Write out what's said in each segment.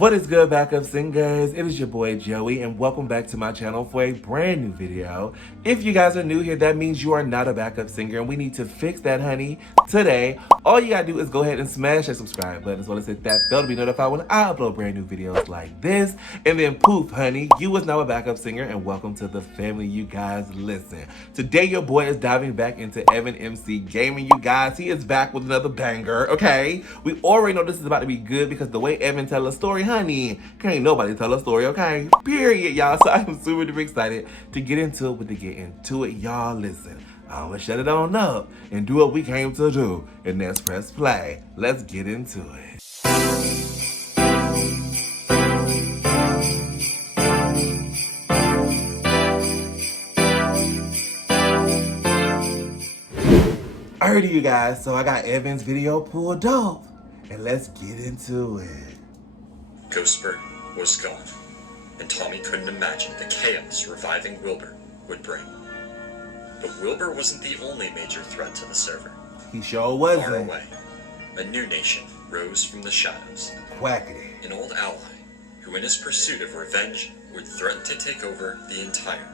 What is good, backup singers? It is your boy Joey, and welcome back to my channel for a brand new video. If you guys are new here, that means you are not a backup singer, and we need to fix that, honey. Today, all you gotta do is go ahead and smash that subscribe button, as well as hit that bell to be notified when I upload brand new videos like this. And then poof, honey, you is now a backup singer, and welcome to the family, you guys. Listen, today your boy is diving back into EvanMCGaming, you guys. He is back with another banger, okay? We already know this is about to be good because the way Evan tell a story, honey, can't nobody tell a story, okay? Period, y'all. So I'm super duper excited to get into it. Y'all. Listen, I'm gonna shut it on up and do what we came to do, and that's press play. Let's get into it. Alrighty, you guys, so I got Evan's video pulled up, and let's get into it. Ghostbird was gone, and Tommy couldn't imagine the chaos reviving Wilbur would bring. But Wilbur wasn't the only major threat to the server. He sure wasn't. Far away, a new nation rose from the shadows. Quackity. An old ally, who in his pursuit of revenge would threaten to take over the entire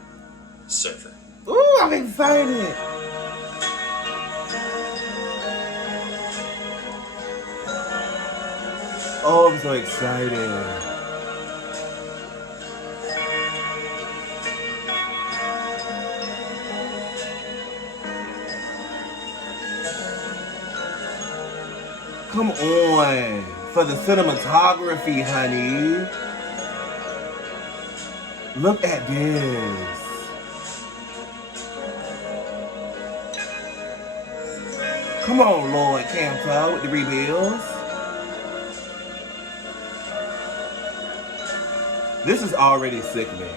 server. Ooh, I'm excited. Oh, I'm so excited. Come on, for the cinematography, honey. Look at this. Come on, Lord Campo with the reveals. This is already sickening.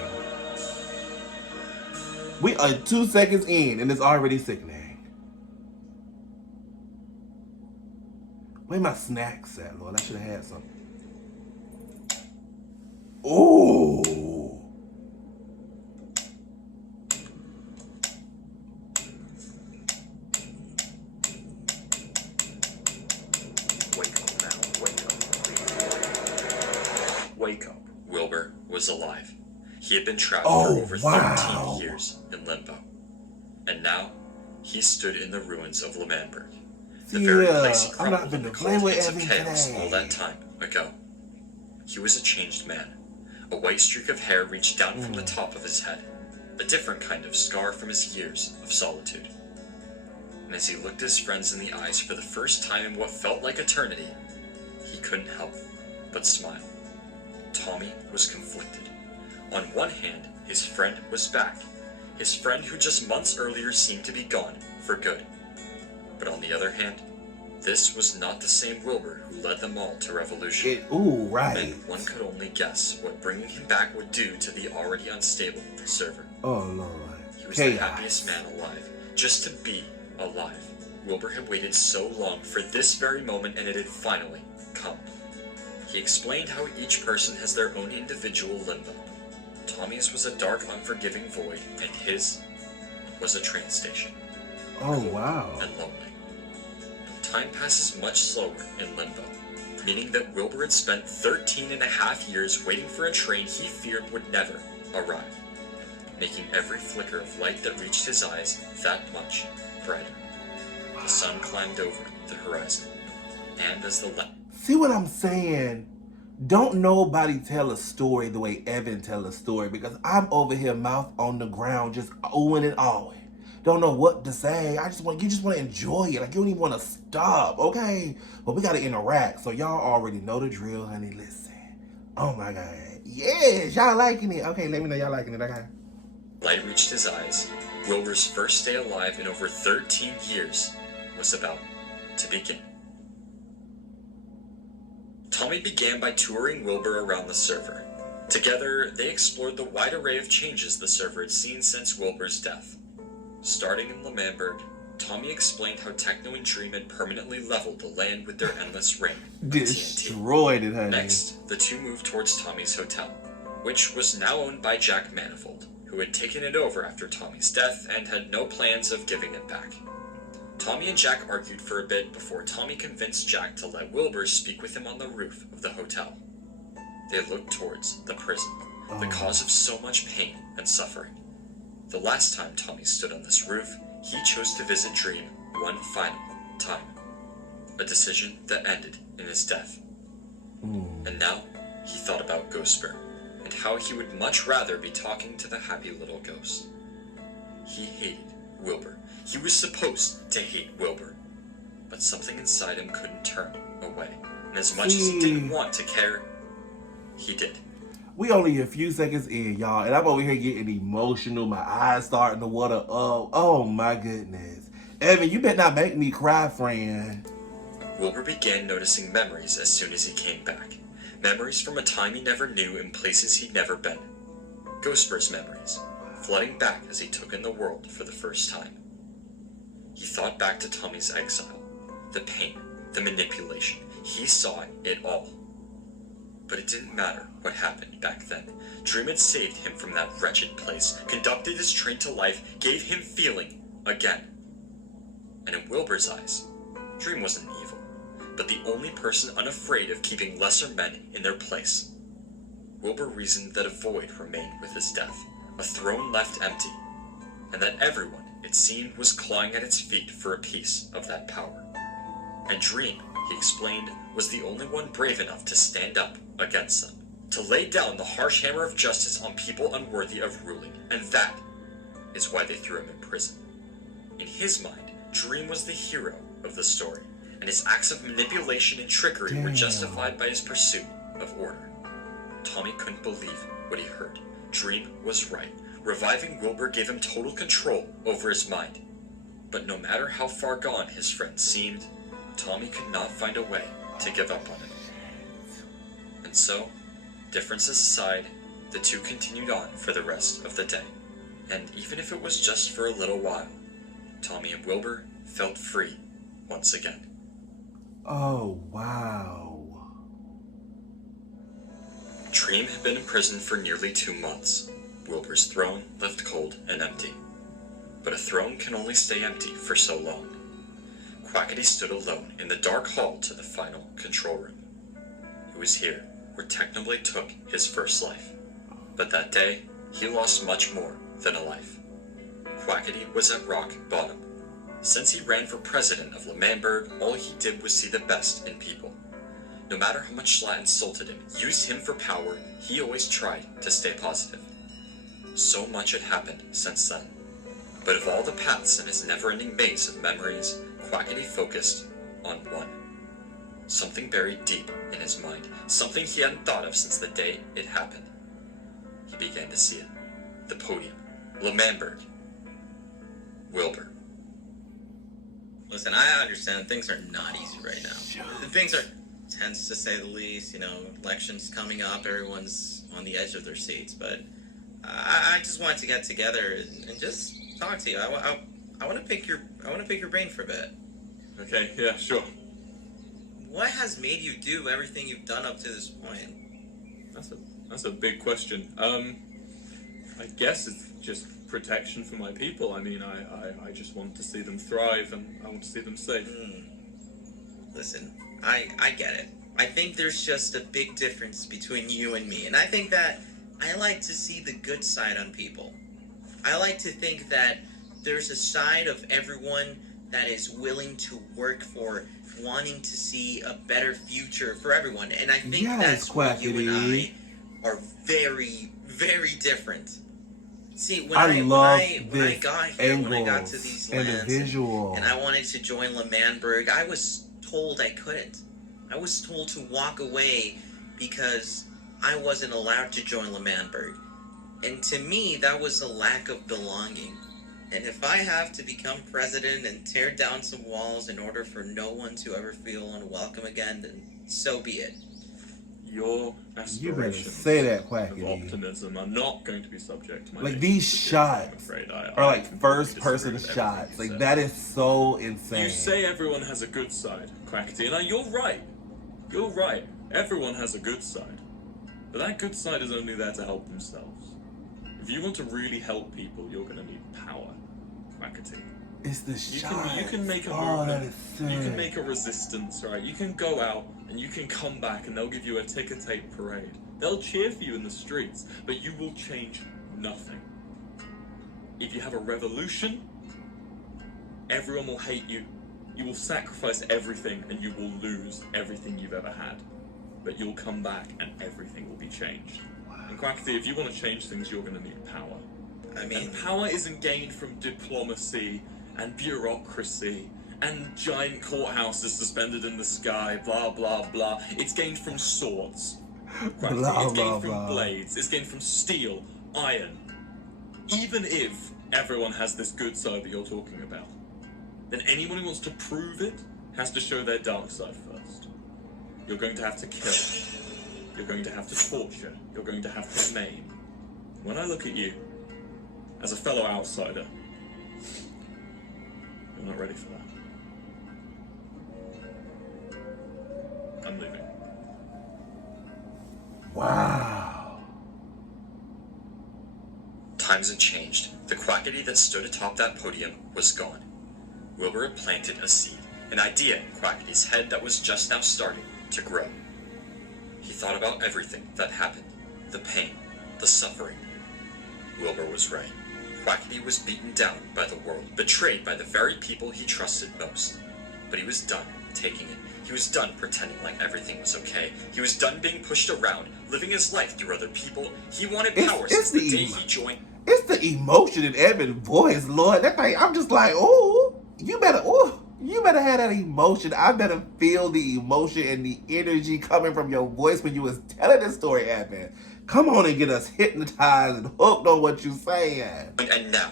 We are 2 seconds in and it's already sickening. Where my snacks at, Lord? I should have had some. Ooh. Wake up now, wake up. Wake up. Wilbur was alive. He had been trapped for over 13 years in limbo. And now, he stood in the ruins of Lemanberg. The very place he crumbled in the cold pits of chaos all that time ago. He was a changed man. A white streak of hair reached down from the top of his head. A different kind of scar from his years of solitude. And as he looked his friends in the eyes for the first time in what felt like eternity, he couldn't help but smile. Tommy was conflicted. On one hand, his friend was back. His friend who just months earlier seemed to be gone for good. But on the other hand, this was not the same Wilbur who led them all to revolution. And one could only guess what bringing him back would do to the already unstable server. Oh, Lord. He was the happiest man alive, just to be alive. Wilbur had waited so long for this very moment, and it had finally come. He explained how each person has their own individual limbo. Tommy's was a dark, unforgiving void, and his was a train station. Oh, wow. And lonely. Time passes much slower in limbo, meaning that Wilbur had spent 13.5 years waiting for a train he feared would never arrive, making every flicker of light that reached his eyes that much brighter. The sun climbed over the horizon, and as the See what I'm saying? Don't nobody tell a story the way Evan tell a story, because I'm over here mouth on the ground just oohing and awing. Don't know what to say. You just want to enjoy it. Like, you don't even want to stop, okay? But we got to interact. So y'all already know the drill, honey. Listen. Oh my God. Yes, y'all liking it. Okay, let me know y'all liking it, okay? light reached his eyes, Wilbur's first day alive in over 13 years was about to begin. Tommy began by touring Wilbur around the server. Together, they explored the wide array of changes the server had seen since Wilbur's death. Starting in Lemanberg, Tommy explained how Techno and Dream had permanently leveled the land with their endless rain of Destroyed it, honey. Next, the two moved towards Tommy's hotel, which was now owned by Jack Manifold, who had taken it over after Tommy's death and had no plans of giving it back. Tommy and Jack argued for a bit before Tommy convinced Jack to let Wilbur speak with him on the roof of the hotel. they looked towards the prison, the cause of so much pain and suffering. The last time Tommy stood on this roof, he chose to visit Dream one final time. A decision that ended in his death. And now, he thought about Ghostbur, and how he would much rather be talking to the happy little ghost. He hated Wilbur. He was supposed to hate Wilbur. But something inside him couldn't turn away. And as much as he didn't want to care, he did. We only a few seconds in, y'all, and I'm over here getting emotional. My eyes starting to water up. Oh my goodness. Evan, you better not make me cry, friend. Wilbur began noticing memories as soon as he came back. Memories from a time he never knew in places he'd never been. Ghostbur's memories, flooding back as he took in the world for the first time. He thought back to Tommy's exile, the pain, the manipulation. He saw it all. But it didn't matter what happened back then. Dream had saved him from that wretched place, conducted his train to life, gave him feeling again. And in Wilbur's eyes, Dream wasn't evil, but the only person unafraid of keeping lesser men in their place. Wilbur reasoned that a void remained with his death, a throne left empty, and that everyone, it seemed, was clawing at its feet for a piece of that power. And Dream, he explained, was the only one brave enough to stand up against them, to lay down the harsh hammer of justice on people unworthy of ruling, and that is why they threw him in prison. In his mind, Dream was the hero of the story, and his acts of manipulation and trickery were justified by his pursuit of order. Tommy couldn't believe what he heard. Dream was right. Reviving Wilbur gave him total control over his mind. But no matter how far gone his friend seemed, Tommy could not find a way to give up on him. And so, differences aside, the two continued on for the rest of the day. And even if it was just for a little while, Tommy and Wilbur felt free once again. Oh, wow. Dream had been in prison for nearly 2 months. Wilbur's throne left cold and empty. But a throne can only stay empty for so long. Quackity stood alone in the dark hall to the final control room. It was here where Technoblade took his first life. But that day, he lost much more than a life. Quackity was at rock bottom. Since he ran for president of L'Manberg, all he did was see the best in people. No matter how much Schlatt insulted him, used him for power, he always tried to stay positive. So much had happened since then. But of all the paths in his never-ending maze of memories, Quackity focused on one. Something buried deep in his mind, something he hadn't thought of since the day it happened. He began to see it. The podium. L'Manberg. Wilbur. Listen, I understand things are not easy right now. Things are tense, to say the least. You know, elections coming up, everyone's on the edge of their seats. But I just wanted to get together and just talk to you. I want to pick your brain for a bit. Okay, yeah, sure. What has made you do everything you've done up to this point? That's a big question. I guess it's just protection for my people. I mean, I just want to see them thrive, and I want to see them safe. Listen, I get it. I think there's just a big difference between you and me, and I think that I like to see the good side on people. I like to think that there's a side of everyone that is willing to work for wanting to see a better future for everyone, and I think that's where you and I are very, very different. See, when I got to these lands and I wanted to join L'Manberg, I was told I couldn't. I was told to walk away because I wasn't allowed to join L'Manberg. And to me, that was a lack of belonging. And if I have to become president and tear down some walls in order for no one to ever feel unwelcome again, then so be it. Your aspirations say that, of Quackity. optimism are not going to be subject to my Like these shots are like first-person shots. Like that is so insane. You say everyone has a good side, Quackity, and you're right. You're right. Everyone has a good side, but that good side is only there to help themselves. If you want to really help people, you're going to need power, Quackity. It's the shot. You can make a movement. You can make a resistance, right? You can go out and you can come back and they'll give you a ticker tape parade. They'll cheer for you in the streets, but you will change nothing. If you have a revolution, everyone will hate you. You will sacrifice everything and you will lose everything you've ever had. But you'll come back and everything will be changed. And Quackity, if you want to change things, you're going to need power. I mean, and power isn't gained from diplomacy and bureaucracy and giant courthouses suspended in the sky, blah, blah, blah. It's gained from swords. Quackity, it's gained from blades. It's gained from steel, iron. Even if everyone has this good side that you're talking about, then anyone who wants to prove it has to show their dark side first. You're going to have to kill. You're going to have to torture. You're going to have to maim. When I look at you, as a fellow outsider, you're not ready for that. I'm leaving. Wow. Times had changed. The Quackity that stood atop that podium was gone. Wilbur had planted a seed, an idea in Quackity's head that was just now starting to grow. He thought about everything that happened, the pain, the suffering. Wilbur was right. Quackity was beaten down by the world, betrayed by the very people he trusted most. But he was done taking it. He was done pretending like everything was okay. He was done being pushed around, living his life through other people. He wanted power since the day he joined. It's the emotion in Evan's voice, Lord. That thing, I'm just like, ooh, you better have that emotion. I better feel the emotion and the energy coming from your voice when you was telling this story, Evan. Come on and get us hypnotized and hooked on what you're saying. And now,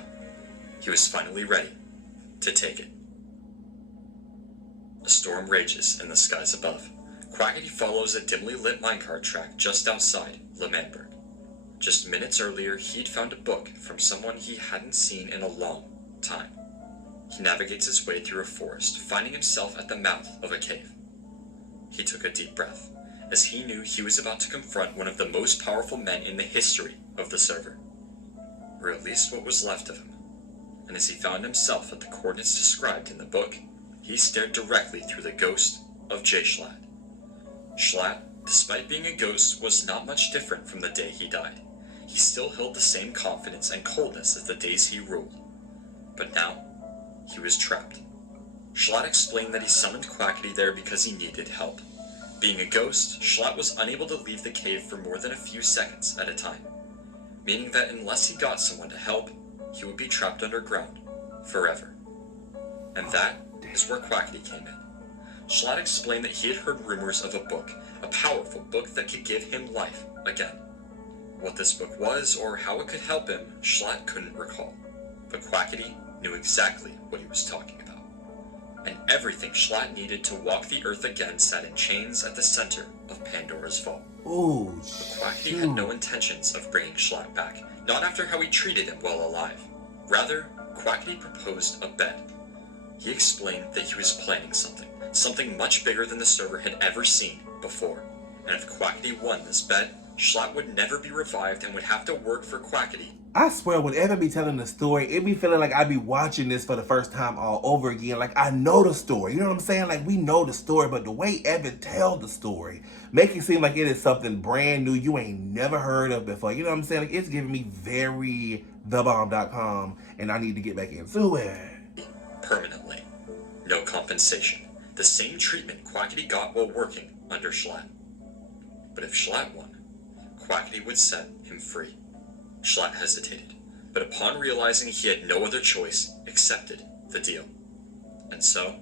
he was finally ready to take it. A storm rages in the skies above. Quackity follows a dimly lit minecart track just outside Lemanburg. Just minutes earlier, he'd found a book from someone he hadn't seen in a long time. He navigates his way through a forest, finding himself at the mouth of a cave. He took a deep breath, as he knew he was about to confront one of the most powerful men in the history of the server. Or at least what was left of him. And as he found himself at the coordinates described in the book, he stared directly through the ghost of Jay Schlatt. Schlatt, despite being a ghost, was not much different from the day he died. He still held the same confidence and coldness as the days he ruled. But now, he was trapped. Schlatt explained that he summoned Quackity there because he needed help. Being a ghost, Schlatt was unable to leave the cave for more than a few seconds at a time, meaning that unless he got someone to help, he would be trapped underground forever. And that is where Quackity came in. Schlatt explained that he had heard rumors of a book, a powerful book that could give him life again. What this book was, or how it could help him, Schlatt couldn't recall. But Quackity knew exactly what he was talking about. And everything Schlatt needed to walk the earth again sat in chains at the center of Pandora's vault. Ooh, But Quackity had no intentions of bringing Schlatt back, not after how he treated him while alive. Rather, Quackity proposed a bet. He explained that he was planning something much bigger than the server had ever seen before. And if Quackity won this bet, Schlatt would never be revived and would have to work for Quackity. I swear, when Evan be telling the story, it be feeling like I be watching this for the first time all over again. Like, I know the story. You know what I'm saying? Like, we know the story, but the way Evan tells the story make it seem like it is something brand new you ain't never heard of before. You know what I'm saying? Like, it's giving me very thebomb.com, and I need to get back into it. Permanently. No compensation. The same treatment Quackity got while working under Schlatt. But if Schlatt won, Quackity would set him free. Schlatt hesitated, but upon realizing he had no other choice, accepted the deal. And so,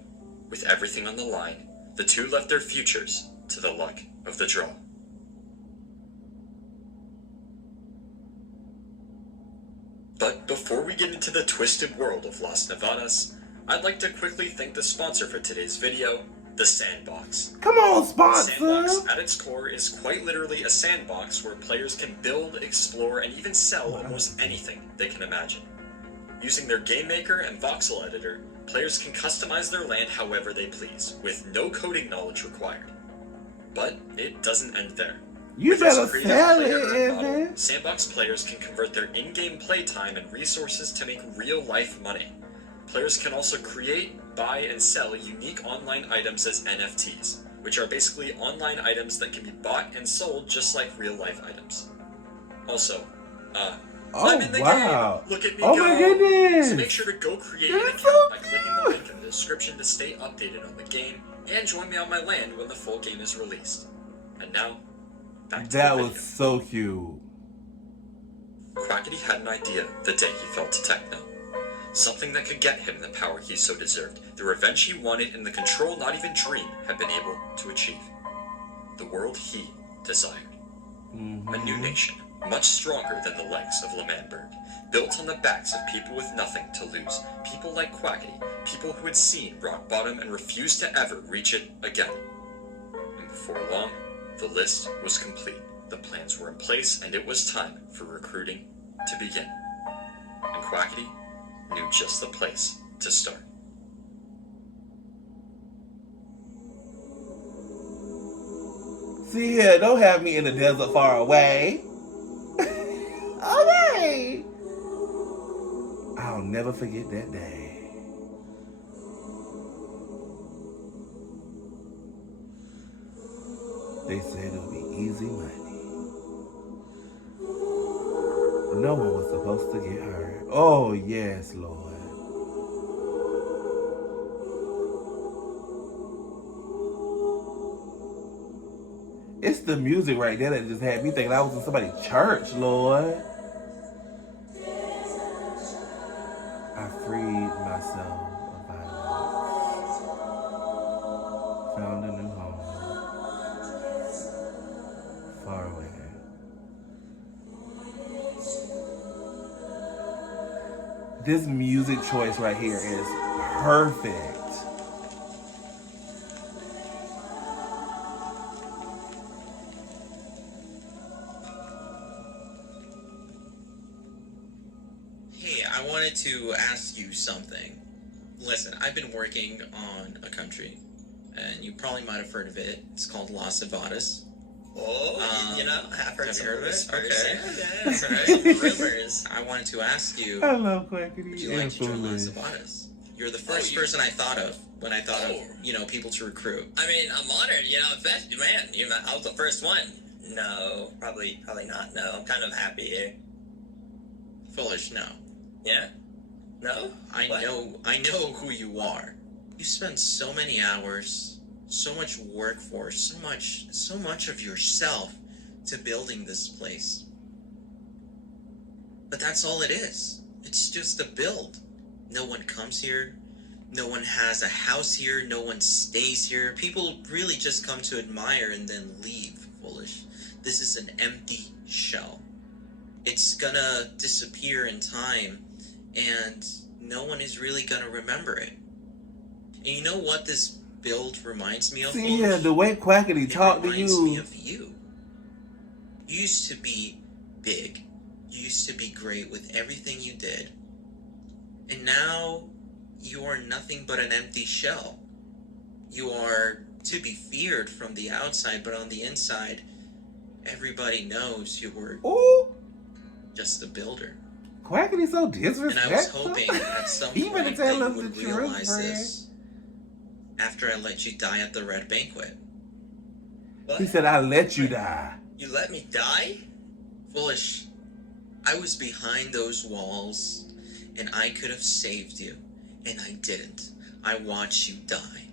with everything on the line, the two left their futures to the luck of the draw. But before we get into the twisted world of Las Nevadas, I'd like to quickly thank the sponsor for today's video, The Sandbox. Come on, sponsor! Sandbox, at its core, is quite literally a sandbox where players can build, explore, and even sell almost anything they can imagine. Using their game maker and voxel editor, players can customize their land however they please, with no coding knowledge required. But it doesn't end there. You With its better creative sell player it, model, Evan. Sandbox players can convert their in-game playtime and resources to make real-life money. Players can also create, buy, and sell unique online items as NFTs, which are basically online items that can be bought and sold just like real life items. Also, I'm in the wow. game! Look at me Oh go! my goodness! So make sure to go create an That's account so by clicking the link in the description to stay updated on the game, and join me on my land when the full game is released. And now, back to That the was video. so cute. Quackity had an idea the day he fell to Techno. Something that could get him the power he so deserved, the revenge he wanted, and the control not even Dream had been able to achieve. The world he desired. A new nation, much stronger than the likes of L'Manberg, built on the backs of people with nothing to lose, people like Quackity, people who had seen rock bottom and refused to ever reach it again. And before long, the list was complete, the plans were in place, and it was time for recruiting to begin. And Quackity knew just the place to start. See here, don't have me in the desert far away. Okay. I'll never forget that day. They said it would be easy money. No one was supposed to get hurt. Oh, yes, Lord. It's the music right there that just had me thinking I was in somebody's church, Lord. I freed myself of violence. Found a new home. Far away. This music choice right here is perfect. Hey, I wanted to ask you something. Listen, I've been working on a country, and you probably might have heard of it. It's called Las Nevadas. Oh, you know, I've heard Have some you heard of it? whispers. Okay. Yeah, that's right. Rumors. I wanted to ask you, I love Quackity. would you like to join Las Foolish. Nevadas? You're the first you- person I thought of when I thought Oh. of, you know, people to recruit. I mean, I'm honored. You know, man, I was the first one. No, probably not. No, I'm kind of happy here. Foolish, no. Yeah. No. I What? know who you are. You spend so many hours, so much work for, so much of yourself to building this place. But that's all it is. It's just a build. No one comes here. No one has a house here. No one stays here. People really just come to admire and then leave, Foolish. This is an empty shell. It's gonna disappear in time, and no one is really gonna remember it. And you know what this build reminds me of? See Foolish? here, the way Quackity It talked to reminds me you. of you. You used to be big. You used to be great with everything you did. And now you are nothing but an empty shell. You are to be feared from the outside, but on the inside, everybody knows you were Ooh, just a builder. Quackity so And I was disrespectful. hoping at some You better point tell that us you would the truth, realize friend. this after I let you die at the Red Banquet. What? He said, I let you die. You let me die? Foolish. I was behind those walls, and I could have saved you, and I didn't. I watched you die.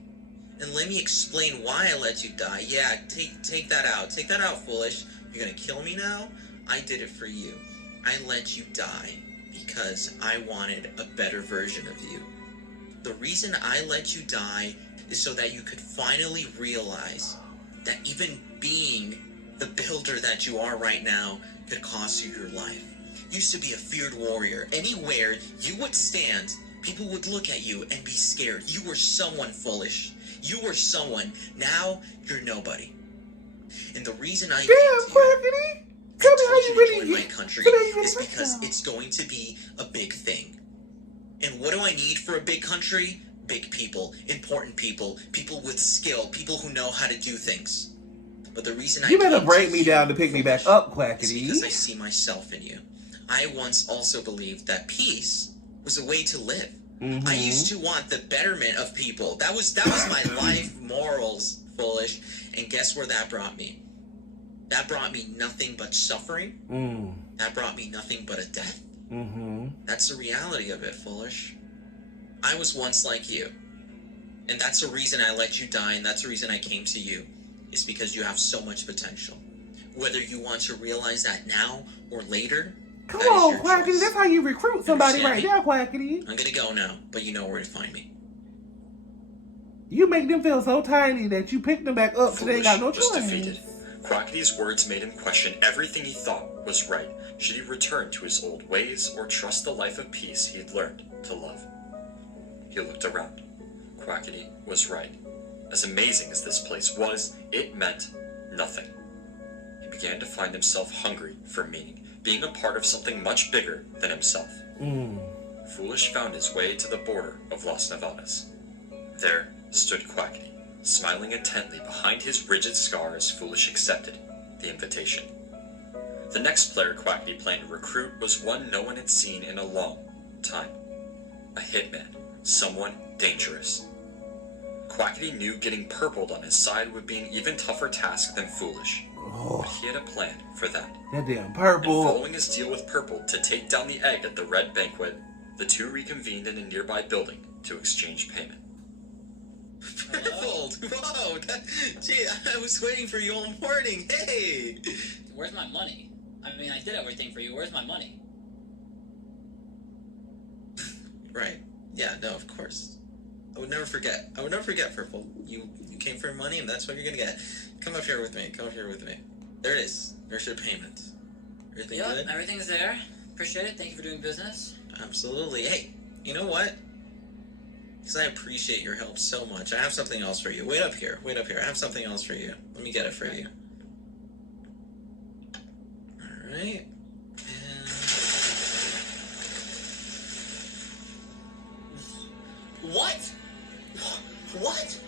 And let me explain why I let you die. Yeah, take that out. Take that out, Foolish. You're gonna kill me now? I did it for you. I let you die because I wanted a better version of you. The reason I let you die is so that you could finally realize that even being the builder that you are right now could cost you your life. You used to be a feared warrior. Anywhere you would stand, people would look at you and be scared. You were someone, Foolish. You were someone. Now you're nobody. And the reason I Damn, came to you Quackity. Tell me how you to really join my get. country Tell me how you is really because get. it's going to be a big thing. And what do I need for a big country? Big people, important people, people with skill, people who know how to do things. But the reason You I better came break to me you, down to pick me back Foolish, up, is Quackity. because I see myself in you. I once also believed that peace was a way to live. I used to want the betterment of people. That was my life morals, foolish. And guess where that brought me? That brought me nothing but suffering. That brought me nothing but a death. That's the reality of it, foolish. I was once like you. And that's the reason I let you die, and that's the reason I came to you. Is because you have so much potential. Whether you want to realize that now or later, come on, Quackity. That's how you recruit somebody right there, Quackity. I'm gonna go now, but you know where to find me. You make them feel so tiny that you pick them back up so they ain't got no choice. Was defeated. Quackity's words made him question everything he thought was right. Should he return to his old ways or trust the life of peace he had learned to love? He looked around. Quackity was right. As amazing as this place was, it meant nothing. He began to find himself hungry for meaning, being a part of something much bigger than himself. Foolish found his way to the border of Las Nevadas. There stood Quackity, smiling intently behind his rigid scar as Foolish accepted the invitation. The next player Quackity planned to recruit was one no one had seen in a long time. A hitman, someone dangerous. Quackity knew getting purpled on his side would be an even tougher task than Foolish. But he had a plan for that. That damn Purple. And following his deal with Purple to take down the egg at the Red Banquet, the two reconvened in a nearby building to exchange payment. Purple! Whoa! Gee, I was waiting for you all morning. Hey! Where's my money? I mean, I did everything for you. Where's my money? Right. Yeah, no, of course. I would never forget. I would never forget, Purple. You came for money, and that's what you're gonna get. Come up here with me. Come up here with me. There it is. There's your payment. Everything good? Everything's there. Appreciate it. Thank you for doing business. Absolutely. Hey, you know what? Because I appreciate your help so much. I have something else for you. Wait up here. Wait up here. I have something else for you. Let me get it for you. Alright. What? What?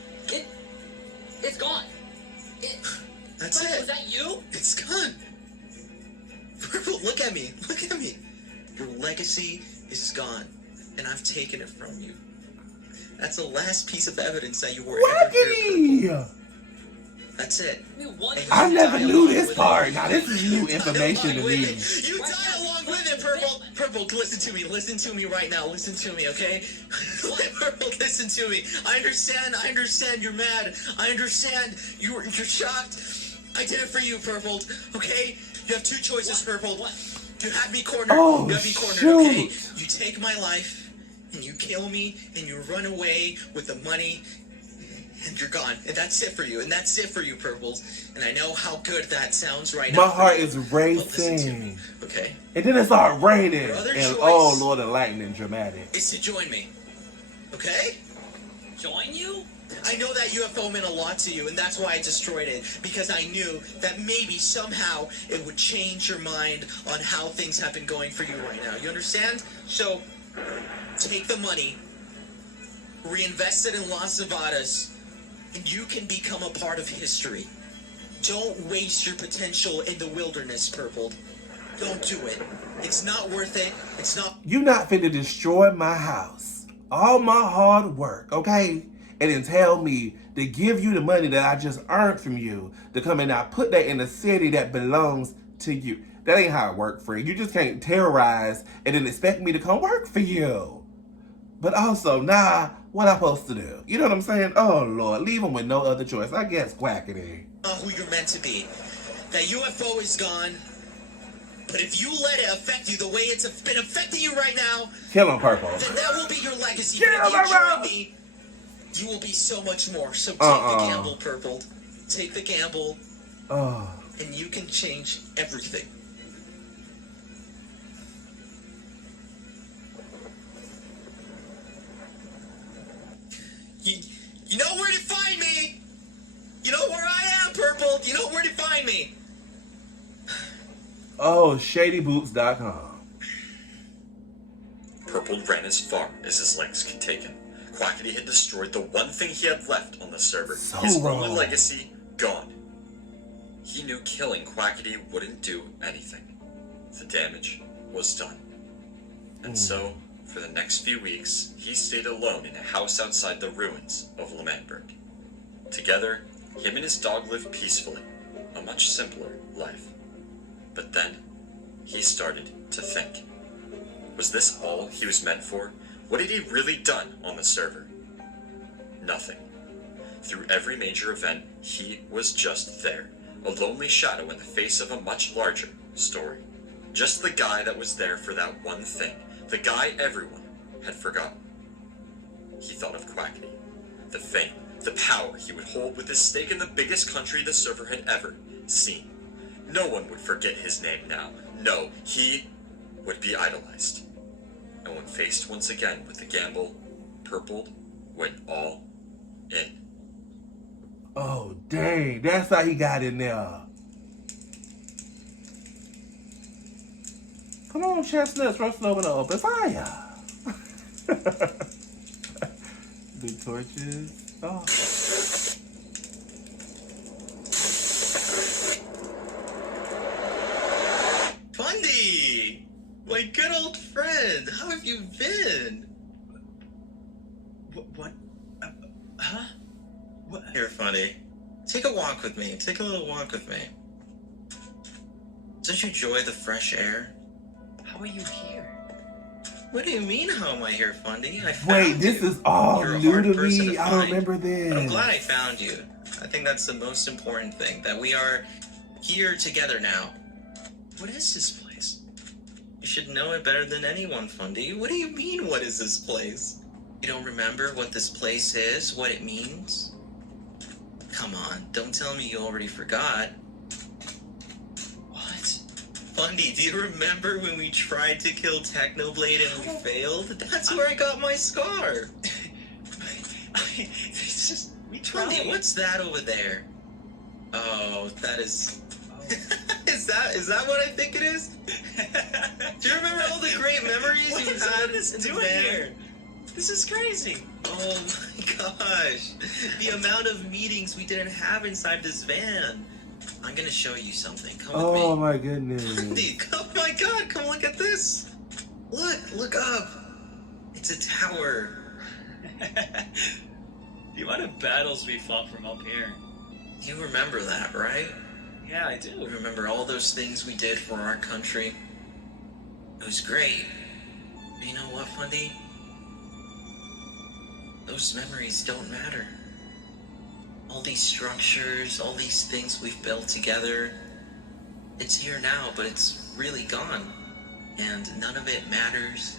It's gone. That's Purple, it. Was that you? It's gone. Purple, look at me. Look at me. Your legacy is gone, and I've taken it from you. That's the last piece of evidence that you were ever here. That's it. I never knew this part. Now this is new information to me. You die along with it, Purple. Purple, listen to me. Listen to me right now. Listen to me, okay? Purple, listen to me. I understand. I understand. You're mad. I understand. You're shocked. I did it for you, Purple. Okay? You have two choices, Purple. You have me cornered. Oh, you have me cornered. shoot. Okay? You take my life, and you kill me, and you run away with the money. And you're gone. And that's it for you. And that's it for you, Purples. And I know how good that sounds right now. My heart is racing. Okay? And then it started raining. Your other And choice oh, Lord of Lightning, dramatic. is to join me. Okay? Join you? I know that UFO meant a lot to you, and that's why I destroyed it. Because I knew that maybe somehow it would change your mind on how things have been going for you right now. You understand? So, take the money, reinvest it in Las Nevadas, and you can become a part of history. Don't waste your potential in the wilderness, Purple. Don't do it. It's not worth it. It's not... You not finna destroy my house. All my hard work, okay? And then tell me to give you the money that I just earned from you to come and now put that in a city that belongs to you. That ain't how it work, friend. You just can't terrorize and then expect me to come work for you. But also, nah, what I supposed to do? You know what I'm saying? Oh, Lord, leave him with no other choice. I guess Quackity. Who you're meant to be. That UFO is gone. But if you let it affect you the way it's been affecting you right now, Kill him, Purple. then that will be your legacy. Kill But him, if you join Purple. me, you will be so much more. So take the gamble, Purple. Take the gamble, Oh. and you can change everything. You know where to find me! You know where I am, Purple! You know where to find me! Oh, ShadyBoots.com. Purple ran as far as his legs could take him. Quackity had destroyed the one thing he had left on the server. So His wrong. only legacy, gone. He knew killing Quackity wouldn't do anything. The damage was done. And so, for the next few weeks, he stayed alone in a house outside the ruins of Lemanberg. Together, Him and his dog lived peacefully, a much simpler life. But then, he started to think. Was this all he was meant for? What had he really done on the server? Nothing. Through every major event, he was just there, a lonely shadow in the face of a much larger story. Just the guy that was there for that one thing, the guy everyone had forgotten. He thought of Quackity, the fame, the power he would hold with his stake in the biggest country the server had ever seen. No one would forget his name now. No, he would be idolized. And when faced once again with the gamble, Purple went all in. Oh, dang. That's how he got in there. Come on, chestnuts, roasting over the open fire. The torches. Oh. Fundy! My good old friend, how have you been? What? Huh? What? Here, Fundy. Take a walk with me. Take a little walk with me. Don't you enjoy the fresh air? How are you here? What do you mean, how am I here, Fundy? I found Wait, this you. is all You're a new hard to person me. to I don't find, remember But I'm this. glad I found you. I think that's the most important thing, that we are here together now. What is this place? You should know it better than anyone, Fundy. What do you mean, what is this place? You don't remember what this place is, what it means? Come on, don't tell me you already forgot. What? Fundy, do you remember when we tried to kill Technoblade and we failed? That's where I got my scar. It's just, we tried. Fundy, what's that over there? Oh, that is... Is that what I think it is? Do you remember all the great memories What you is all had this in the doing van? here? This is crazy. Oh my gosh. The amount of meetings we didn't have inside this van. I'm gonna show you something. Come with me. Oh my goodness. Fundy, oh my god, come look at this. Look up. It's a tower. The amount of battles we fought from up here. You remember that, right? Yeah, I do. Remember all those things we did for our country? It was great. But you know what, Fundy? Those memories don't matter. All these structures, all these things we've built together, it's here now, but it's really gone. And none of it matters,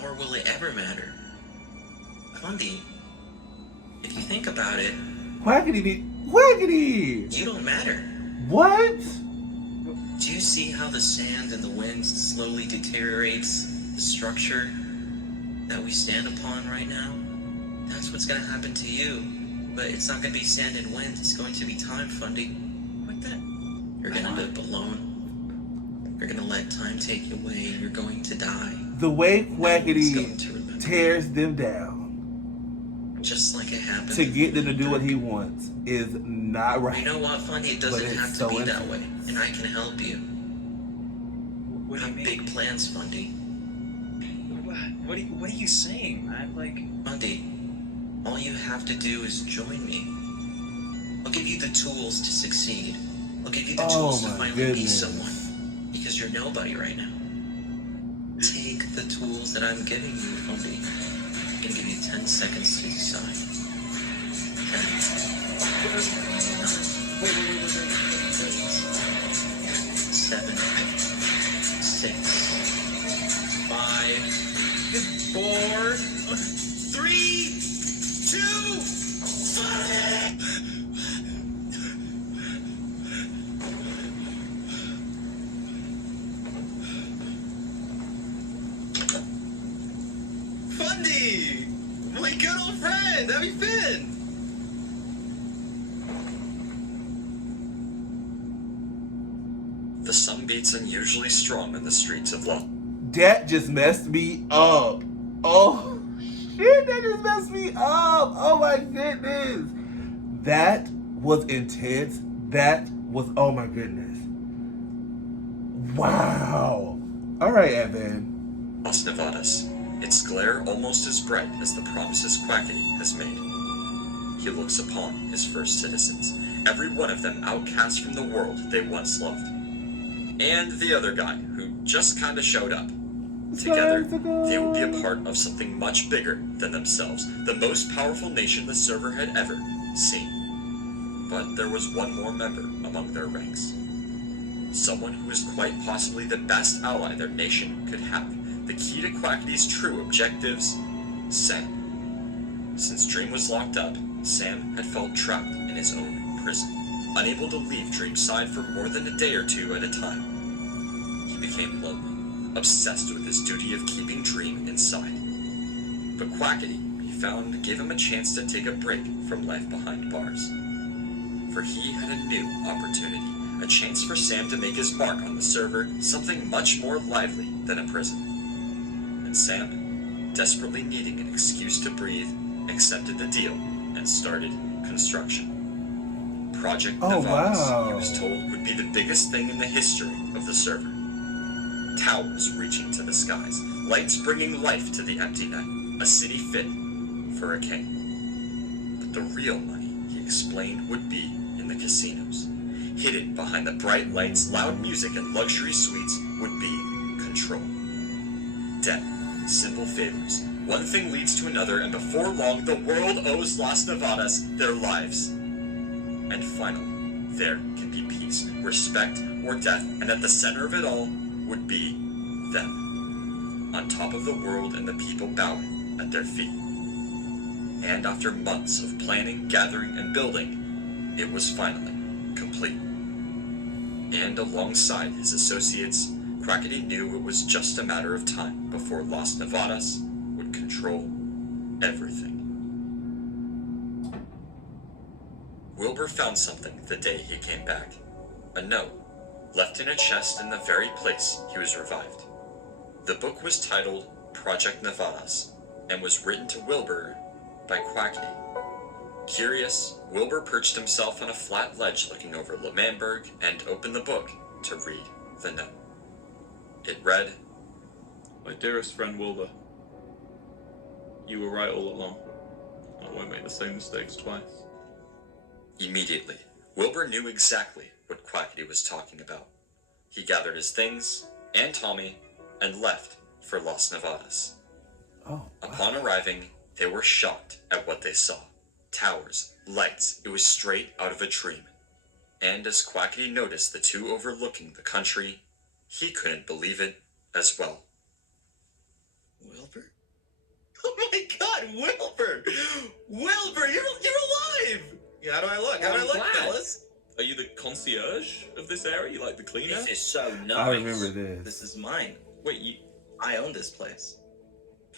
nor will it ever matter. Fundy, if you think about it, Quackity. you don't matter. What? Do you see how the sand and the wind slowly deteriorates the structure that we stand upon right now? That's what's gonna happen to you. But it's not gonna be sand and wind, it's going to be time, Fundy. What the? You're gonna live alone. You're gonna let time take you away and you're going to die. The way No one's going to Quackity remember. tears them down Just like it happened. to get them to do what he wants is not You right. know what, Fundy? It But doesn't it's have to so be that insane. way. And I can help you. What I do you have mean? big plans, Fundy. What are you saying? I'm like... Fundy, all you have to do is join me. I'll give you the tools to succeed. I'll give you the Oh tools to my finally be goodness. someone. Because you're nobody right now. Take the tools that I'm giving you, Fundy. I'm gonna give you 10 seconds to decide. 10, 9, 7, 6, 5, 4, 3, 2, 5. Fundy! My good old friend! How you been? The sun beats unusually strong on the streets of London. That just messed me up. Oh shit, that just messed me up. Oh my goodness. That was intense. That was, oh my goodness. Wow. All right, Evan. Las Nevadas, its glare almost as bright as the promises Quackity has made. he looks upon his first citizens, every one of them outcast from the world they once loved. And the other guy, who just kinda showed up. Together, they would be a part of something much bigger than themselves, the most powerful nation the server had ever seen. But there was one more member among their ranks. Someone who was quite possibly the best ally their nation could have, the key to Quackity's true objectives, Sam. Since Dream was locked up, Sam had felt trapped in his own prison, unable to leave Dream's side for more than a day or two at a time. He became lonely, obsessed with his duty of keeping Dream inside. But Quackity, he found, gave him a chance to take a break from life behind bars. For he had a new opportunity, a chance for Sam to make his mark on the server, something much more lively than a prison. And Sam, desperately needing an excuse to breathe, accepted the deal and started construction. Project Nevadas, he was told, would be the biggest thing in the history of the server. Towers reaching to the skies, lights bringing life to the empty night, a city fit for a king. But the real money, he explained, would be in the casinos. Hidden behind the bright lights, loud music, and luxury suites would be control. Debt, simple favors. One thing leads to another, and before long, the world owes Las Nevadas their lives. And finally, there can be peace, respect, or death, and at the center of it all would be them. On top of the world and the people bowing at their feet. And after months of planning, gathering, and building, it was finally complete. And alongside his associates, Quackity knew it was just a matter of time before Las Nevadas would control everything. Wilbur found something the day he came back. A note, left in a chest in the very place he was revived. The book was titled Project Nevadas, and was written to Wilbur by Quackity. Curious, Wilbur perched himself on a flat ledge looking over L'Manberg and opened the book to read the note. It read, My dearest friend Wilbur, you were right all along. I won't make the same mistakes twice. Immediately, Wilbur knew exactly what Quackity was talking about. He gathered his things, and Tommy, and left for Las Nevadas. Upon arriving, they were shocked at what they saw. Towers, lights, it was straight out of a dream. And as Quackity noticed the two overlooking the country, he couldn't believe it as well. Wilbur? Oh my god, Wilbur! Wilbur, you're alive! How do I look? How do I look, fellas? Are you the concierge of this area? You like the cleaner? This is so nice. I remember this. This is mine. Wait, I own this place.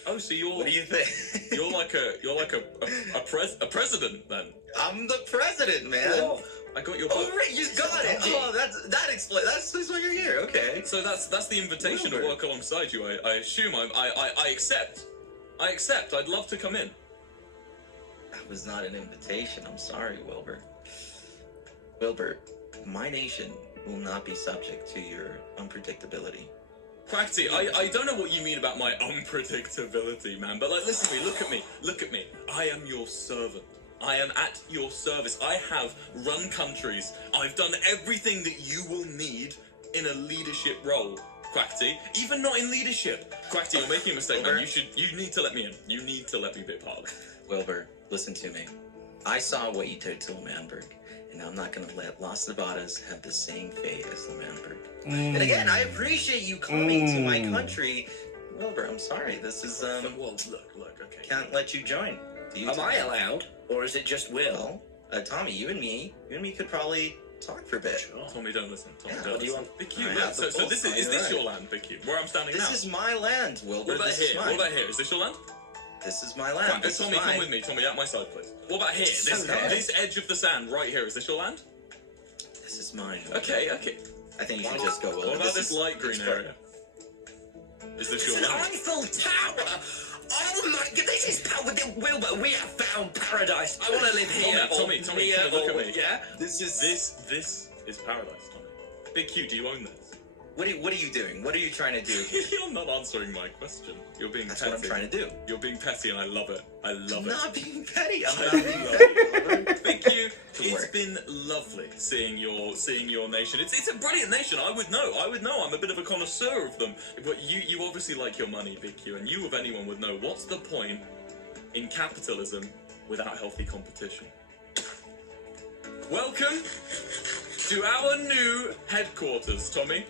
oh, so you're What do you think? you're like a president then? I'm the president, man. Whoa. I got your Oh, book. right, you got it. Oh, that explains. That's why you're here. Okay. So that's the invitation to Wilbur. work alongside you. I assume I accept. I accept. I'd love to come in. That was not an invitation. I'm sorry, Wilbur. Wilbur, my nation will not be subject to your unpredictability. Quackity, I don't know what you mean about my unpredictability, man, but like, listen to me, look at me. I am your servant. I am at your service. I have run countries. I've done everything that you will need in a leadership role, Quackity. Even not in leadership. Quackity, you're making a mistake, man. You need to let me in. You need to let me be a part of it. Wilbur, listen to me. I saw what you did to L'Manberg, and I'm not going to let Las Nevadas have the same fate as L'Manberg. And again, I appreciate you coming to my country. Wilbur, I'm sorry. This is, Well, look, okay. can't let you join. Do you Am I allowed? Or is it just Will? Well, Tommy, you and me could probably talk for a bit. Tommy, don't listen. Tommy, Yeah, don't what do you listen. want? Big Q, I look, have the so this book. is this Alright. your land, Big Q? Where I'm standing now? This is my land, Wilbur. What about This here? is What mine. about here? Is this your land? This is my land. This Tommy, is mine. come with me. Tommy, at my side, please. What about here? Okay. This edge of the sand right here. Is this your land? This is mine. Wilbur. Okay. I think you should just go, Wilbur. What about this light green it's area? Is this It's your an land? Eiffel Tower! Oh my god, this is Wilbur, we have found paradise. I want to live here. Tommy, here, look at or- me. Yeah? This is paradise, Tommy. Big Q, do you own this? What are you doing? What are you trying to do here? You're not answering my question. You're being That's petty. what I'm trying to do. You're being petty, and I love it. I love I'm it. not being petty. I'm I not love being it. petty. Thank you. It's work. been lovely seeing your nation. It's a brilliant nation. I would know. I'm a bit of a connoisseur of them. But you obviously like your money, Big Q, and you of anyone would know. What's the point in capitalism without healthy competition? Welcome to our new headquarters, Tommy.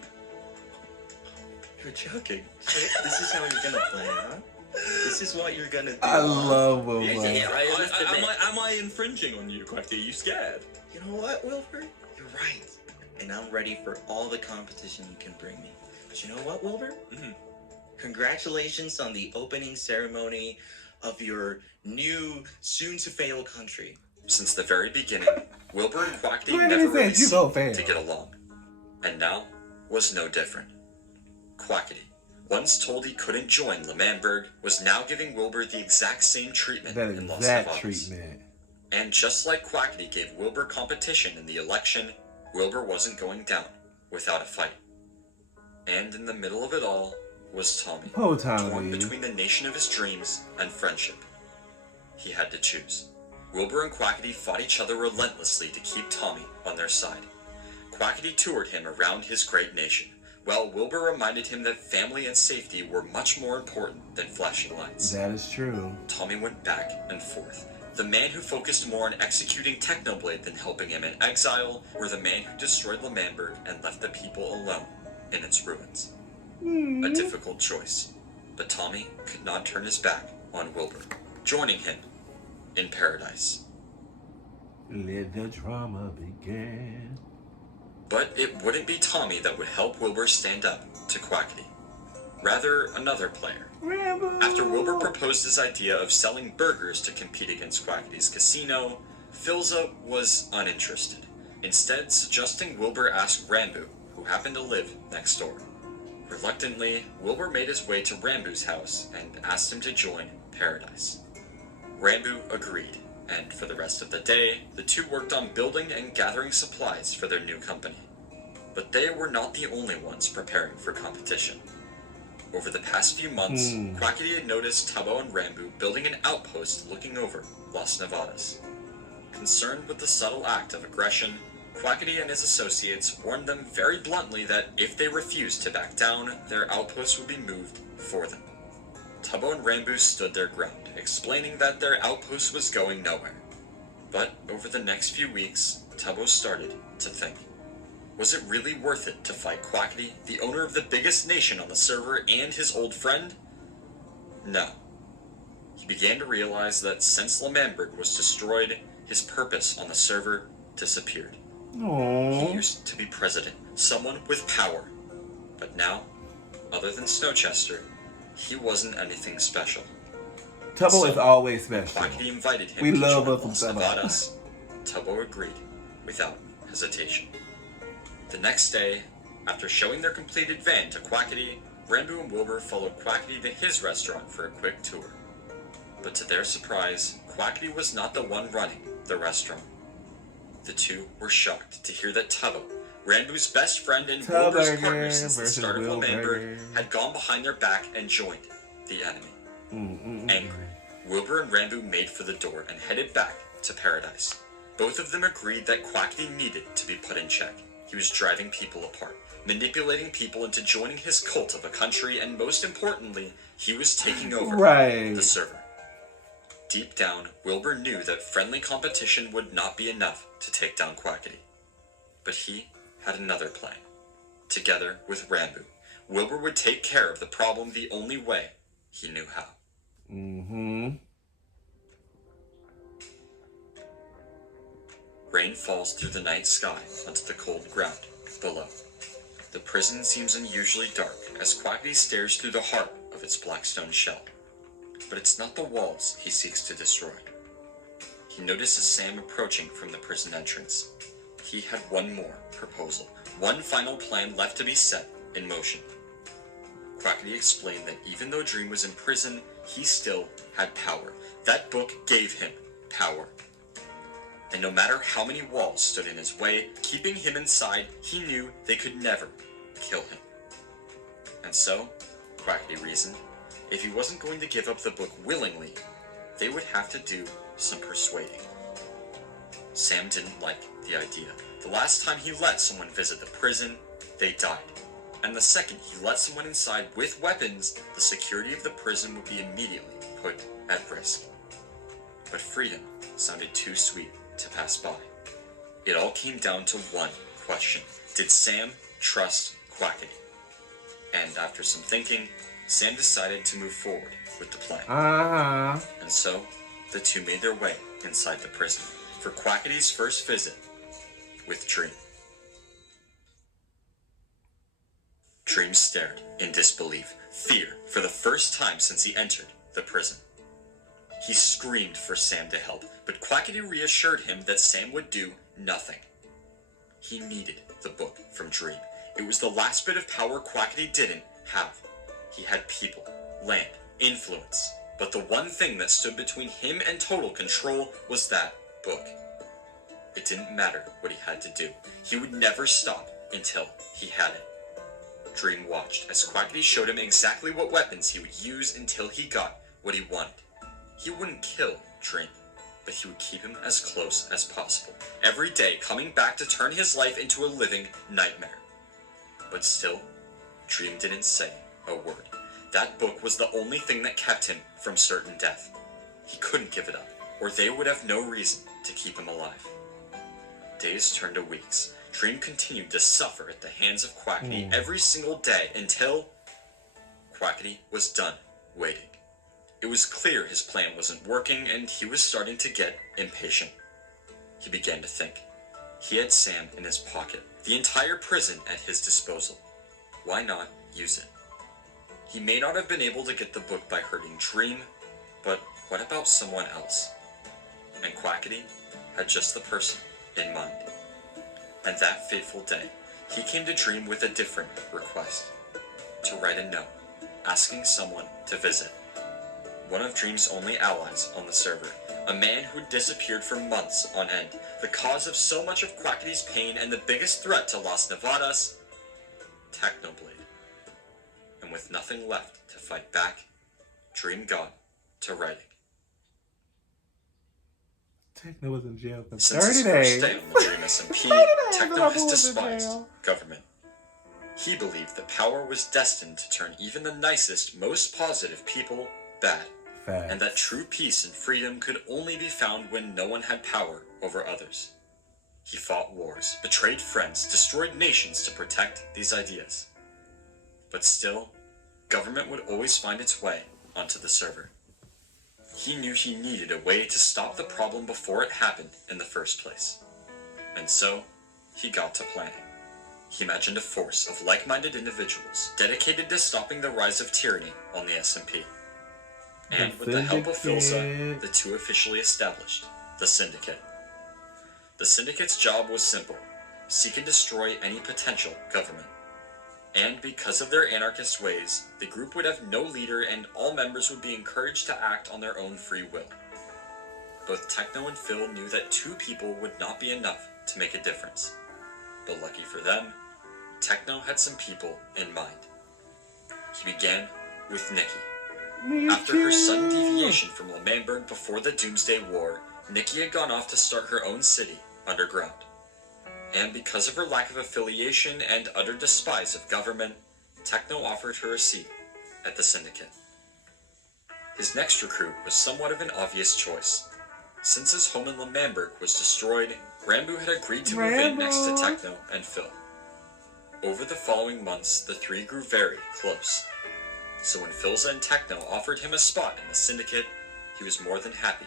You're joking. This is how you're gonna play, huh? This is what you're gonna do. I love Yeah, Wilbur. I must admit. Am I infringing on you, Quacky? Are you scared? You know what, Wilbur? You're right. And I'm ready for all the competition you can bring me. But you know what, Wilbur? Mm-hmm. Congratulations on the opening ceremony of your new, soon-to-fail country. Since the very beginning, Wilbur and Quackity Look at never his really head, you go seemed fam. to get along. And now was no different. Quackity, once told he couldn't join L'Manberg, was now giving Wilbur the exact same treatment That in Los exact Nevados. treatment. And just like Quackity gave Wilbur competition in the election, Wilbur wasn't going down without a fight. And in the middle of it all was Tommy, Oh, torn Tommy. between the nation of his dreams and friendship. He had to choose. Wilbur and Quackity fought each other relentlessly to keep Tommy on their side. Quackity toured him around his great nation, while Wilbur reminded him that family and safety were much more important than flashing lights. That is true. Tommy went back and forth. The man who focused more on executing Technoblade than helping him in exile, or the man who destroyed L'Manberg and left the people alone in its ruins. A difficult choice, but Tommy could not turn his back on Wilbur, joining him in paradise. Let the drama begin. But it wouldn't be Tommy that would help Wilbur stand up to Quackity. Rather, another player. Rambo. After Wilbur proposed his idea of selling burgers to compete against Quackity's casino, Philza was uninterested, instead suggesting Wilbur ask Rambo, who happened to live next door. Reluctantly, Wilbur made his way to Rambo's house and asked him to join Paradise. Rambo agreed, and for the rest of the day, the two worked on building and gathering supplies for their new company. But they were not the only ones preparing for competition. Over the past few months, Quackity had noticed Tubbo and Rambo building an outpost looking over Los Nevados. Concerned with the subtle act of aggression, Quackity and his associates warned them very bluntly that if they refused to back down, their outpost would be moved for them. Tubbo and Rambo stood their ground, explaining that their outpost was going nowhere. But over the next few weeks, Tubbo started to think. Was it really worth it to fight Quackity, the owner of the biggest nation on the server and his old friend? No. He began to realize that since L'Manberg was destroyed, his purpose on the server disappeared. He Aww. used to be president, someone with power. But now, other than Snowchester, he wasn't anything special. Tubbo So, is always special. Quackity invited him We to love join us some Los Tubbo. Nevados. Tubbo agreed, without hesitation. The next day, after showing their completed van to Quackity, Rambo and Wilbur followed Quackity to his restaurant for a quick tour. But to their surprise, Quackity was not the one running the restaurant. The two were shocked to hear that Tubbo, Rambo's best friend and Wilbur's Tubburger partner since the versus start of L'Manberg, Wilburger. had gone behind their back and joined the enemy. Angry, Wilbur and Rambo made for the door and headed back to Paradise. Both of them agreed that Quackity needed to be put in check. He was driving people apart, manipulating people into joining his cult of a country, and most importantly, he was taking over Right. the server. Deep down, Wilbur knew that friendly competition would not be enough to take down Quackity. But he had another plan. Together with Rambo, Wilbur would take care of the problem the only way he knew how. Rain falls through the night sky onto the cold ground below. The prison seems unusually dark as Quackity stares through the heart of its black stone shell. But it's not the walls he seeks to destroy. He notices Sam approaching from the prison entrance. He had one more proposal, one final plan left to be set in motion. Quackity explained that even though Dream was in prison, he still had power. That book gave him power. And no matter how many walls stood in his way, keeping him inside, he knew they could never kill him. And so, Quackity reasoned, if he wasn't going to give up the book willingly, they would have to do some persuading. Sam didn't like the idea. The last time he let someone visit the prison, they died. And the second he let someone inside with weapons, the security of the prison would be immediately put at risk. But freedom sounded too sweet to pass by. It all came down to one question. Did Sam trust Quackity? And after some thinking, Sam decided to move forward with the plan. And so, the two made their way inside the prison for Quackity's first visit with Dream. Dream stared in disbelief, fear for the first time since he entered the prison. He screamed for Sam to help, but Quackity reassured him that Sam would do nothing. He needed the book from Dream. It was the last bit of power Quackity didn't have. He had people, land, influence, but the one thing that stood between him and total control was that book. It didn't matter what he had to do. He would never stop until he had it. Dream watched as Quackity showed him exactly what weapons he would use until he got what he wanted. He wouldn't kill Dream, but he would keep him as close as possible, every day coming back to turn his life into a living nightmare. But still, Dream didn't say a word. That book was the only thing that kept him from certain death. He couldn't give it up, or they would have no reason to keep him alive. Days turned to weeks. Dream continued to suffer at the hands of Quackity every single day until Quackity was done waiting. It was clear his plan wasn't working, and he was starting to get impatient. He began to think. He had Sam in his pocket, the entire prison at his disposal. Why not use it? He may not have been able to get the book by hurting Dream, but what about someone else? And Quackity had just the person in mind. And that fateful day, he came to Dream with a different request. To write a note, asking someone to visit. One of Dream's only allies on the server, a man who had disappeared for months on end, the cause of so much of Quackity's pain and the biggest threat to Las Nevadas, Technoblade. And with nothing left to fight back, Dream got to writing. Techno was in jail for Since 30 his days. first day on the Dream SMP, 30 days Techno has was in despised jail. government. He believed that power was destined to turn even the nicest, most positive people bad. Fact. And that true peace and freedom could only be found when no one had power over others. He fought wars, betrayed friends, destroyed nations to protect these ideas. But still, government would always find its way onto the server. He knew he needed a way to stop the problem before it happened in the first place. And so, he got to planning. He imagined a force of like-minded individuals dedicated to stopping the rise of tyranny on the SMP. And with the help of Philza, the two officially established the Syndicate. The Syndicate's job was simple: seek and destroy any potential government. And because of their anarchist ways, the group would have no leader and all members would be encouraged to act on their own free will. Both Techno and Phil knew that two people would not be enough to make a difference. But lucky for them, Techno had some people in mind. He began with Nikki. After her sudden deviation from L'Manberg before the Doomsday War, Nikki had gone off to start her own city underground. And because of her lack of affiliation and utter despise of government, Techno offered her a seat at the Syndicate. His next recruit was somewhat of an obvious choice. Since his home in L'Manberg was destroyed, Rambo had agreed to move in next to Techno and Phil. Over the following months, the three grew very close. So when Philza and Techno offered him a spot in the Syndicate, he was more than happy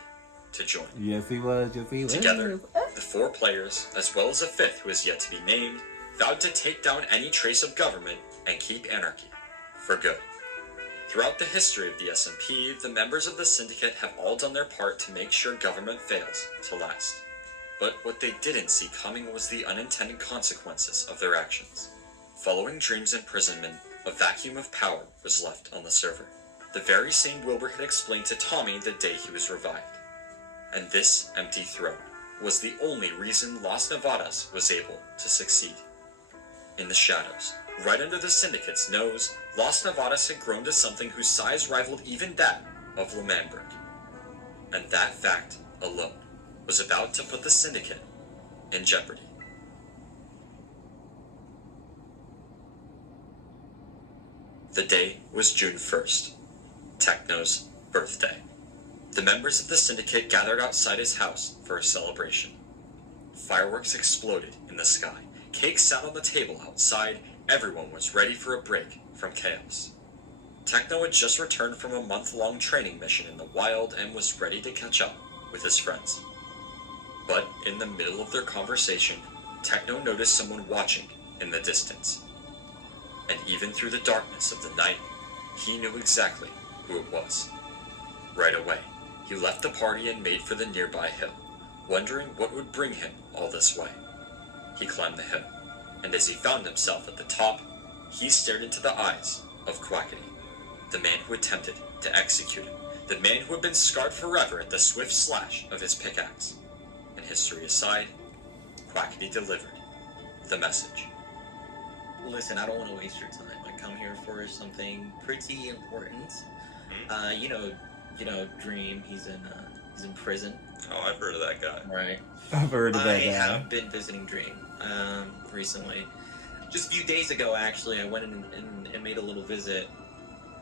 to join. Yes, he was. Yes, he was. Together, the four players, as well as a fifth who is yet to be named, vowed to take down any trace of government and keep anarchy for good. Throughout the history of the SMP, the members of the Syndicate have all done their part to make sure government fails to last. But what they didn't see coming was the unintended consequences of their actions. Following Dream's imprisonment, a vacuum of power was left on the server. The very same Wilbur had explained to Tommy the day he was revived. And this empty throne was the only reason Las Nevadas was able to succeed. In the shadows, Right under the syndicate's nose, Las Nevadas had grown to something whose size rivaled even that of Lemanberg. And that fact alone was about to put the syndicate in jeopardy. The day was June 1st, Techno's birthday. The members of the syndicate gathered outside his house for a celebration. Fireworks exploded in the sky. Cake sat on the table outside. Everyone was ready for a break from chaos. Techno had just returned from a month-long training mission in the wild and was ready to catch up with his friends. But in the middle of their conversation, Techno noticed someone watching in the distance. And even through the darkness of the night, he knew exactly who it was. Right away, he left the party and made for the nearby hill, wondering what would bring him all this way. He climbed the hill, and as he found himself at the top, he stared into the eyes of Quackity, the man who attempted to execute him, the man who had been scarred forever at the swift slash of his pickaxe. And history aside, Quackity delivered the message. Listen, I don't want to waste your time. I come here for something pretty important. You know, Dream. He's in prison. Oh, I've heard of that guy. Right. I've heard of that I guy. have been visiting Dream recently. Just a few days ago, actually, I went in and made a little visit,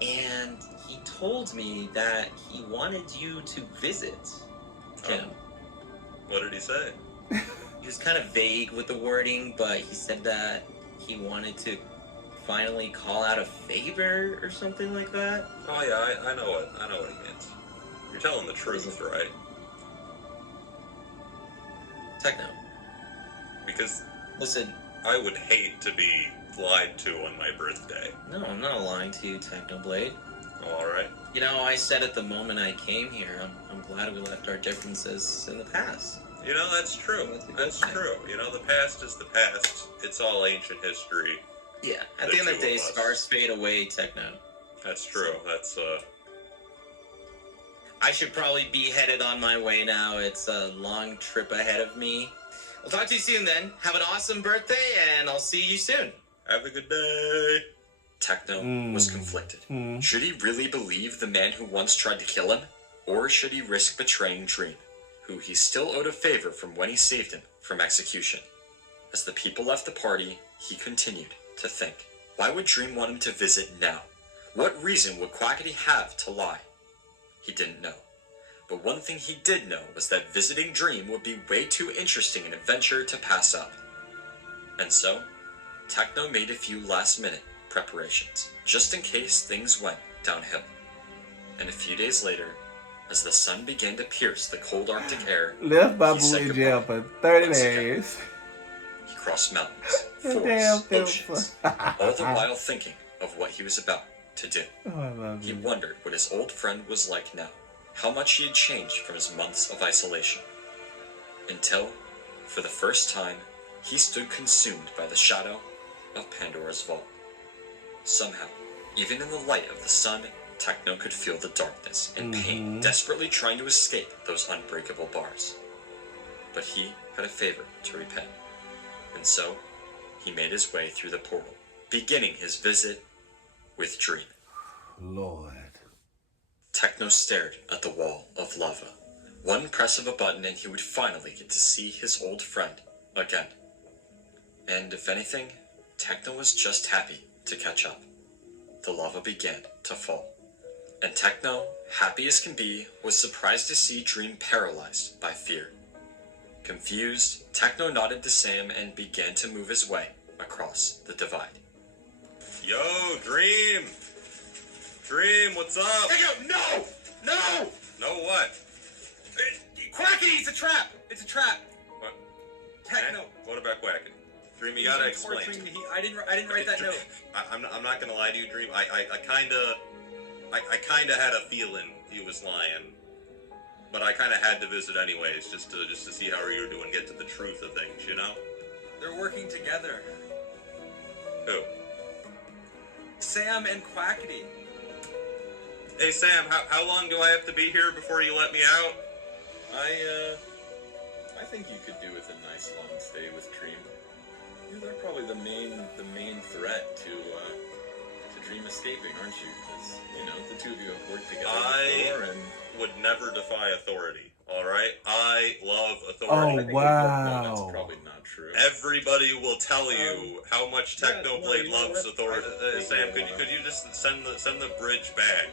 and he told me that he wanted you to visit him. What did he say? He was kind of vague with the wording, but he said that he wanted to finally call out a favor or something like that. Oh yeah, I know what he means. You're telling the truth, right? Techno. Because Listen, I would hate to be lied to on my birthday. no, I'm not lying to you, Technoblade. Oh, all right. You know, I said at the moment I came here, I'm glad we left our differences in the past. You know, that's true. That's a good That's thing. true. You know, the past is the past. It's all ancient history. Yeah, at The the end of two the day, of us. scars fade away, Techno. That's true. That's I should probably be headed on my way now. It's a long trip ahead of me. I'll talk to you soon then. Have an awesome birthday, and I'll see you soon. have a good day. Techno was conflicted. Should he really believe the man who once tried to kill him? Or should he risk betraying Dream, who he still owed a favor from when he saved him from execution? As the people left the party, he continued to think. Why would Dream want him to visit now? What reason would Quackity have to lie? He didn't know. But one thing he did know was that visiting Dream would be way too interesting an adventure to pass up. And so, Techno made a few last-minute preparations, just in case things went downhill. And a few days later, as the sun began to pierce the cold Arctic air, Left my he said boy in jail goodbye for 30 once again. days. He crossed mountains, Damn, forests, oceans, all the Oh, while thinking of what he was about to do. I love He you. wondered what his old friend was like now, how much he had changed from his months of isolation. Until, for the first time, he stood consumed by the shadow of Pandora's vault. Somehow, even in the light of the sun, Techno could feel the darkness and pain, desperately trying to escape those unbreakable bars. But he had a favor to repay, and so he made his way through the portal, beginning his visit with Dream. Lord. Techno stared at the wall of lava. One press of a button and he would finally get to see his old friend again. And if anything, Techno was just happy to catch up. The lava began to fall. And Techno, happy as can be, was surprised to see Dream paralyzed by fear. Confused, Techno nodded to Sam and began to move his way across the divide. Yo, Dream. Dream, what's up? Techno, no! No! No what? Quackity, it's a trap! It's a trap! What? Techno. Eh? What about Quackity? Dream, you gotta explain. I didn't write that note. I'm not gonna lie to you, Dream. I kinda had a feeling he was lying, but I kinda had to visit anyways, just to see how you were doing, get to the truth of things, you know? They're working together. Who? Sam and Quackity. Hey Sam, how long do I have to be here before you let me out? I think you could do with a nice long stay with Dream. You're they're probably the main threat to Dream escaping, aren't you? Because the two of you have worked together before, and would never defy authority. All right, I love Oh, authority. wow. No, that's probably not true. Everybody will tell you how much Technoblade loves authority. Sam, could you just send the bridge back?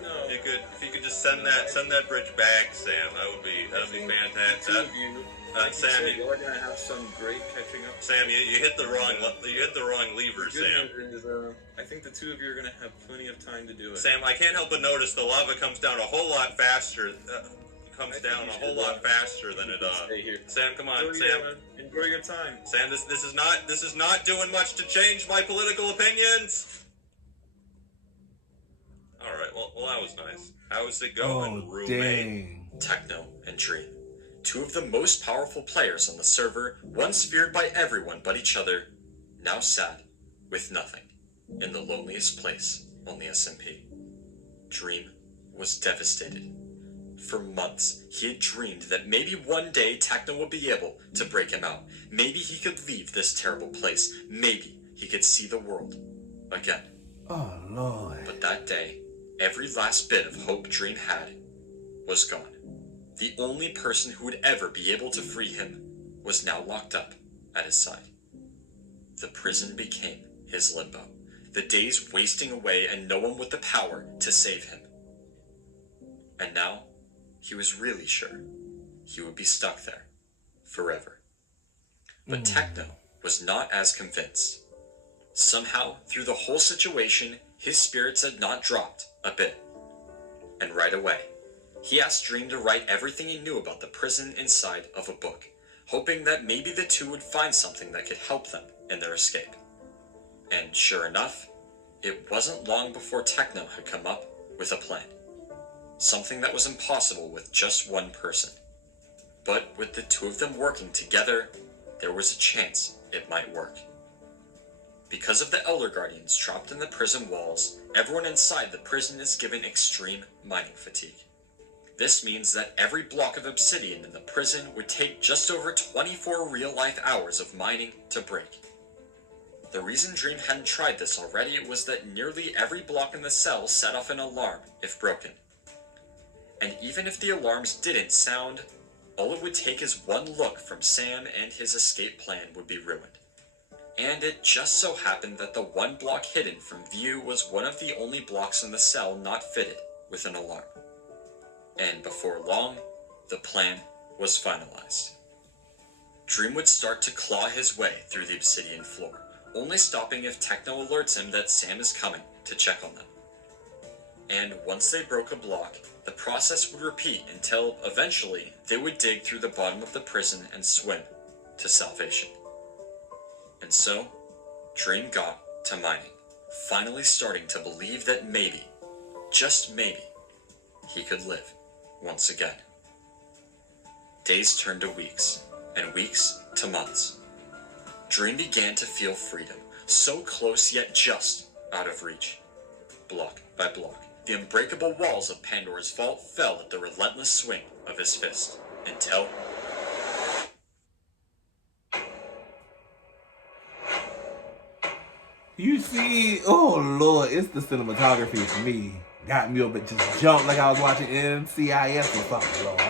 No. If you could just send that bridge back, Sam, that'd be fantastic. The two of you, like Sam, you said, you're gonna have some great catching up. Sam, you hit the wrong lever, Sam. I think the two of you are gonna have plenty of time to do it. Sam, I can't help but notice the lava comes down a whole lot faster. Faster than it. Stay here. Sam, come on, Enjoy Sam. Enjoy your time. Sam, this is not doing much to change my political opinions. All right, well that was nice. How's it going, Oh, roommate? dang. Techno and Dream, two of the most powerful players on the server, once feared by everyone but each other, now sad, with nothing, in the loneliest place on the SMP. Dream was devastated. For months, he had dreamed that maybe one day Techno would be able to break him out. Maybe he could leave this terrible place. Maybe he could see the world again. Oh, Lord. But that day, every last bit of hope Dream had was gone. The only person who would ever be able to free him was now locked up at his side. The prison became his limbo, the days wasting away and no one with the power to save him. And now, he was really sure he would be stuck there forever. But Techno was not as convinced. Somehow, through the whole situation, his spirits had not dropped a bit. And right away, he asked Dream to write everything he knew about the prison inside of a book, hoping that maybe the two would find something that could help them in their escape. And sure enough, it wasn't long before Techno had come up with a plan. Something that was impossible with just one person. But with the two of them working together, there was a chance it might work. Because of the Elder Guardians trapped in the prison walls, everyone inside the prison is given extreme mining fatigue. This means that every block of obsidian in the prison would take just over 24 real-life hours of mining to break. The reason Dream hadn't tried this already was that nearly every block in the cell set off an alarm if broken. And even if the alarms didn't sound, all it would take is one look from Sam and his escape plan would be ruined. And it just so happened that the one block hidden from view was one of the only blocks in the cell not fitted with an alarm. And before long, the plan was finalized. Dream would start to claw his way through the obsidian floor, only stopping if Techno alerts him that Sam is coming to check on them. And once they broke a block, the process would repeat until, eventually, they would dig through the bottom of the prison and swim to salvation. And so, Dream got to mining, finally starting to believe that maybe, just maybe, he could live once again. Days turned to weeks, and weeks to months. Dream began to feel freedom, so close yet just out of reach. Block by block, the unbreakable walls of Pandora's vault fell at the relentless swing of his fist, until... You see, oh Lord, it's the cinematography for me. Got me up and just jumped like I was watching NCIS or something, Lord.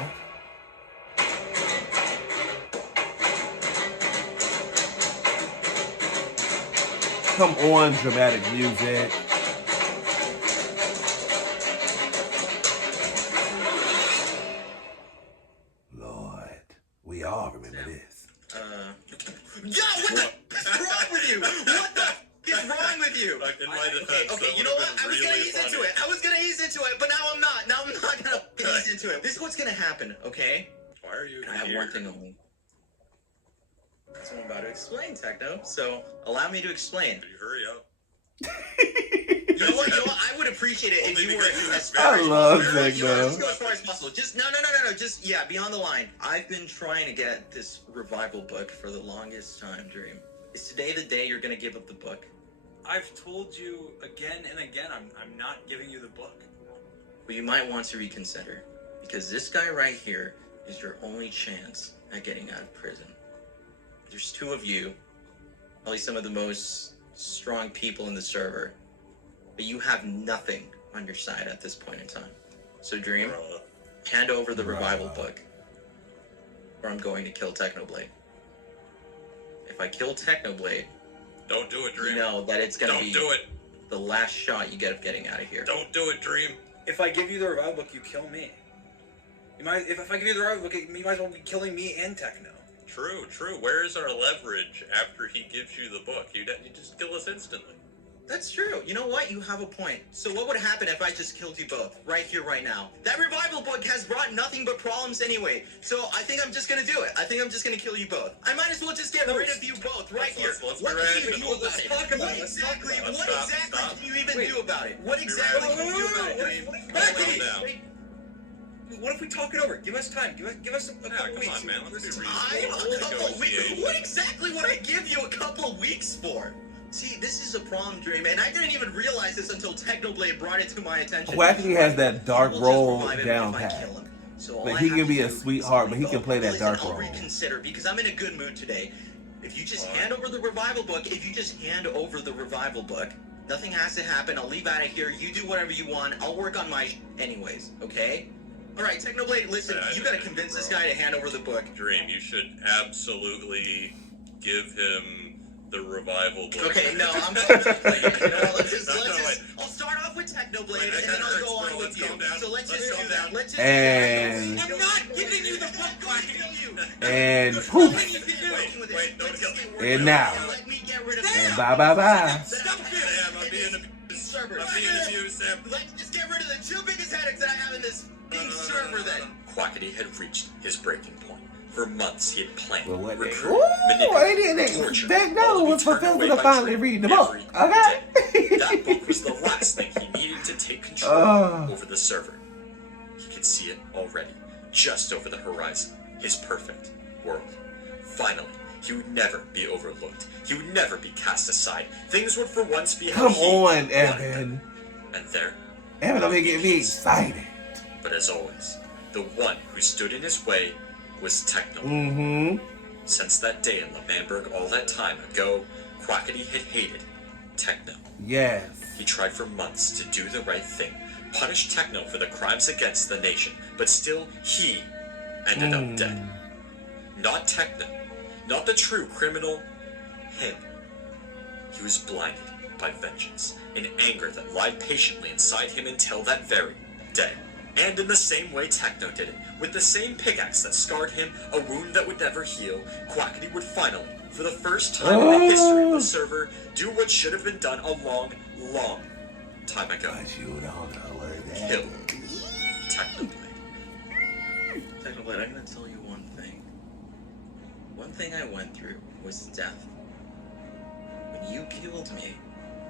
Come on, dramatic music. Lord, we all remember this. Yeah, what the is wrong with you? What the is wrong with you? In my defense, Okay, you know what? I was gonna ease into it. I was gonna ease into it, but now I'm not. Now I'm not gonna ease into it. This is what's gonna happen, okay? Why are you I have here? one thing only. That's what I'm about to explain, Techno. So allow me to explain. Could you hurry up? You know what? I would appreciate it if Only you because were you as were far I as love possible. Techno. Just go as far as possible. Just no. Just beyond the line. I've been trying to get this revival book for the longest time, Dream. Is today the day you're gonna give up the book? I've told you again and again, I'm not giving you the book. Well, you might want to reconsider, because this guy right here is your only chance at getting out of prison. There's two of you probably some of the most strong people in the server, but you have nothing on your side at this point in time. So Dream, hand over the revival book, or I'm going to kill Technoblade. If I kill Technoblade, don't do it, Dream. You know that it's gonna be do it. The last shot you get of getting out of here. Don't do it, Dream. If I give you the revival book, you kill me. If I give you the revival book, you might as well be killing me and Techno. True. Where is our leverage after he gives you the book? You just kill us instantly. That's true. You know what? You have a point. So what would happen if I just killed you both? Right here, right now. That revival book has brought nothing but problems anyway. So I think I'm just gonna do it. I think I'm just gonna kill you both. I might as well just get rid of you both right here. Let's what can you do about it? Talk about What it. exactly Stop. can you even do about it? What exactly can you do about it? What if we talk it over? Give us time. Give us a couple come weeks. on, man. Let's be A couple of weeks? What exactly would I give you a couple of weeks for? See, this is a problem, Dream, and I didn't even realize this until Technoblade brought it to my attention. Quackity has that dark He will just role revive him down if I pat. kill him. So Like, all he I can have be to a do is sweetheart, but he go, can play that listen, dark I'll role. reconsider because I'm in a good mood today. If you just hand over the revival book, nothing has to happen. I'll leave out of here. You do whatever you want. I'll work on my anyways, okay? All right, Technoblade, listen, you gotta convince this guy to hand over the book. Dream, you should absolutely give him the revival book. Okay, no, I'm not gonna play it. You know what, let's just, I'll start off with Technoblade, and then I'll go on with you. So let's just do that. Let's just And I'm not giving you the book, Quackity. and poof. Wait, don't kill me. And now. Let me get rid of And bye. Sam, I'm being abused, Sam. Let's just get rid of the two biggest headaches that I have in this server then. Quackity had reached his breaking point. For months, he had planned, Well, what they- recruited, Ooh, manipulated, tortured, back all no to be was turned fulfilled away to by finally Dream read the book. every Okay. day. That book was the last thing he needed to take control over the server. He could see it already, just over the horizon, his perfect world. Finally, he would never be overlooked. He would never be cast aside. Things would for once be how Come he on, wanted Evan. them. And there, Evan, don't get me excited. but as always, the one who stood in his way was Techno. Mm-hmm. Since that day in Lemanberg all that time ago, Quackity had hated Techno. Yes. He tried for months to do the right thing, punish Techno for the crimes against the nation, but still he ended up dead. Not Techno, not the true criminal, him. He was blinded by vengeance, an anger that lied patiently inside him until that very day. And in the same way Techno did it, with the same pickaxe that scarred him, a wound that would never heal, Quackity would finally, for the first time in the history of the server, do what should have been done a long, long time ago. But you don't know where that Kill is. Technoblade. Technoblade, I'm gonna tell you one thing. One thing I went through was death. When you killed me,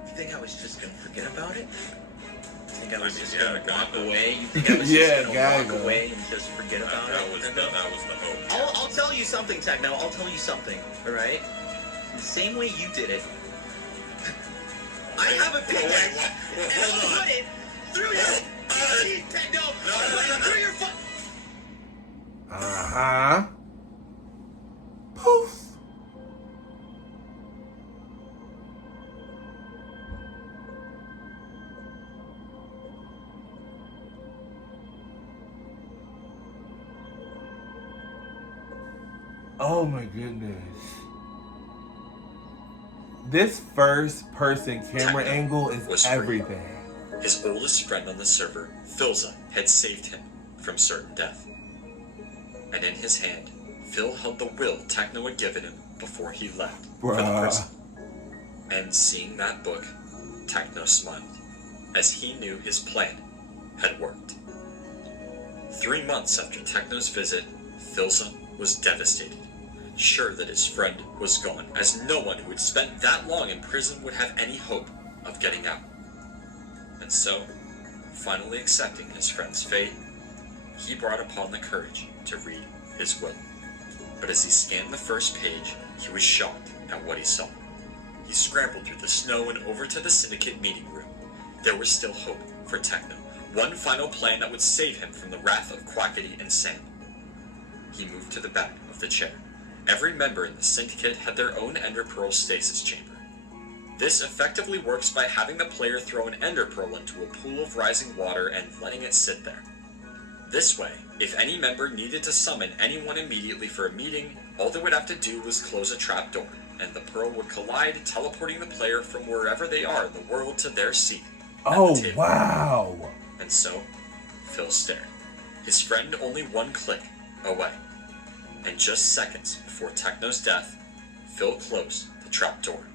you think I was just gonna forget about it? You think I was just gonna walk away? You think I was just gonna walk away and just forget about it? That was the hope. I'll tell you something, Techno. I'll tell you something, alright? The same way you did it, I have a pickaxe, and I'll put it through your teeth, Techno! I'll put it through your foot! Uh-huh. Poof. Oh my goodness. This first person camera angle is everything. His oldest friend on the server, Philza, had saved him from certain death. And in his hand, Phil held the will Techno had given him before he left for the prison. And seeing that book, Techno smiled, as he knew his plan had worked. 3 months after Techno's visit, Philza was devastated, sure that his friend was gone, as no one who had spent that long in prison would have any hope of getting out. And so, finally accepting his friend's fate, he brought upon the courage to read his will. But as he scanned the first page, he was shocked at what he saw. He scrambled through the snow and over to the syndicate meeting room. There was still hope for Techno, one final plan that would save him from the wrath of Quackity and Sam. He moved to the back of the chair Every member in the syndicate had their own ender pearl stasis chamber. This effectively works by having the player throw an ender pearl into a pool of rising water and letting it sit there. This way, if any member needed to summon anyone immediately for a meeting, all they would have to do was close a trapdoor, and the pearl would collide, teleporting the player from wherever they are in the world to their seat at the table. Wow. And so, Phil stared. His friend only one click away. And just seconds before Techno's death, Phil closed the trapdoor,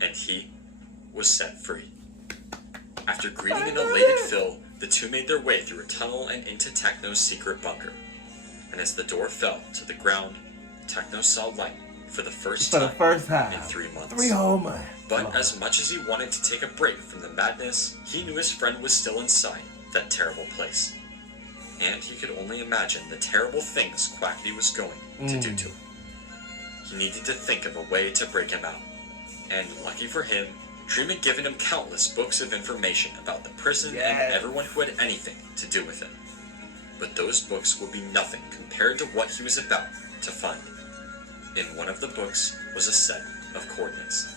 and he was set free. After greeting an elated Phil, the two made their way through a tunnel and into Techno's secret bunker. And as the door fell to the ground, Techno saw light for the first time in 3 months. 3 whole months. But as much as he wanted to take a break from the madness, he knew his friend was still inside that terrible place. And he could only imagine the terrible things Quackity was going to do to him. He needed to think of a way to break him out. And lucky for him, Dream had given him countless books of information about the prison and everyone who had anything to do with it. But those books would be nothing compared to what he was about to find. In one of the books was a set of coordinates.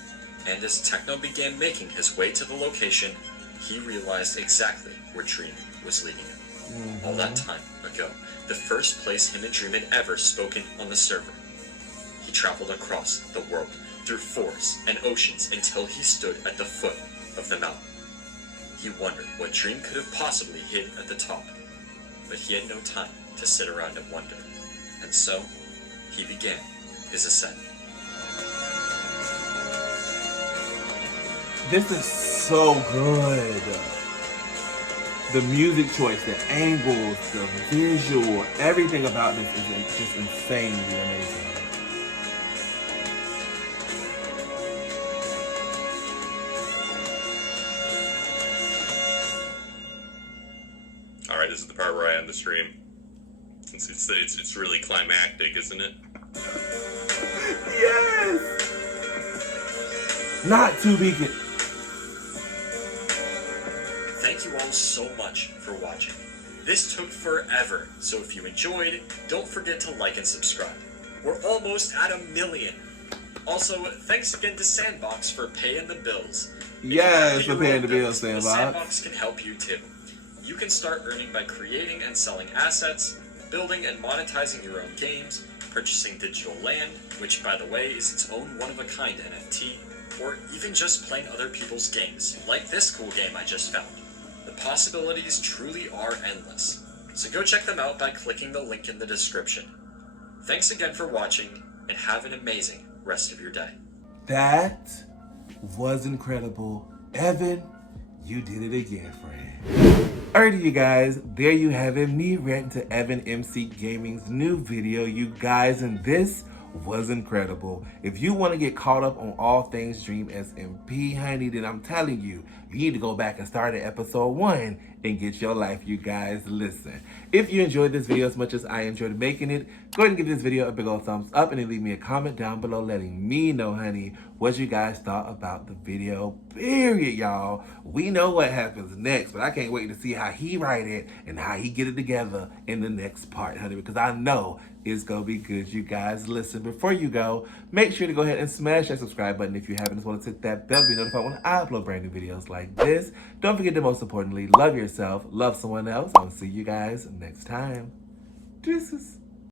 And as Techno began making his way to the location, he realized exactly where Dream was leading him. All that time ago, the first place him and Dream had ever spoken on the server. He traveled across the world, through forests and oceans until he stood at the foot of the mountain. He wondered what Dream could have possibly hid at the top, but he had no time to sit around and wonder. And so, he began his ascent. This is so good. The music choice, the angles, the visual, everything about this is just insanely amazing. All right, this is the part where I end the stream. Since it's really climactic, isn't it? Yes! Not to be good. Thank you all so much for watching. This took forever, so if you enjoyed, don't forget to like and subscribe. We're almost at 1 million. Also, thanks again to Sandbox for paying the bills. Yes, for paying the bills, Sandbox. Sandbox. Sandbox can help you too. You can start earning by creating and selling assets, building and monetizing your own games, purchasing digital land, which by the way is its own one-of-a-kind NFT, or even just playing other people's games, like this cool game I just found. The possibilities truly are endless, so go check them out by clicking the link in the description. Thanks again for watching, and have an amazing rest of your day. That was incredible. Evan, you did it again, friend. Alrighty, you guys, there you have it. Me reacting to EvanMCGaming's new video, you guys, and this was incredible. If you want to get caught up on all things Dream SMP, honey, then I'm telling you, you need to go back and start at episode 1 and get your life, you guys. Listen, if you enjoyed this video as much as I enjoyed making it, go ahead and give this video a big old thumbs up and then leave me a comment down below letting me know, honey, what you guys thought about the video, period, y'all. We know what happens next, but I can't wait to see how he write it and how he get it together in the next part, honey, because I know it's gonna be good, you guys. Listen, before you go, make sure to go ahead and smash that subscribe button if you haven't, as well as hit that bell to be notified when I upload brand new videos like this. Don't forget to, most importantly, love yourself, love someone else. I'll see you guys next time. Deuces.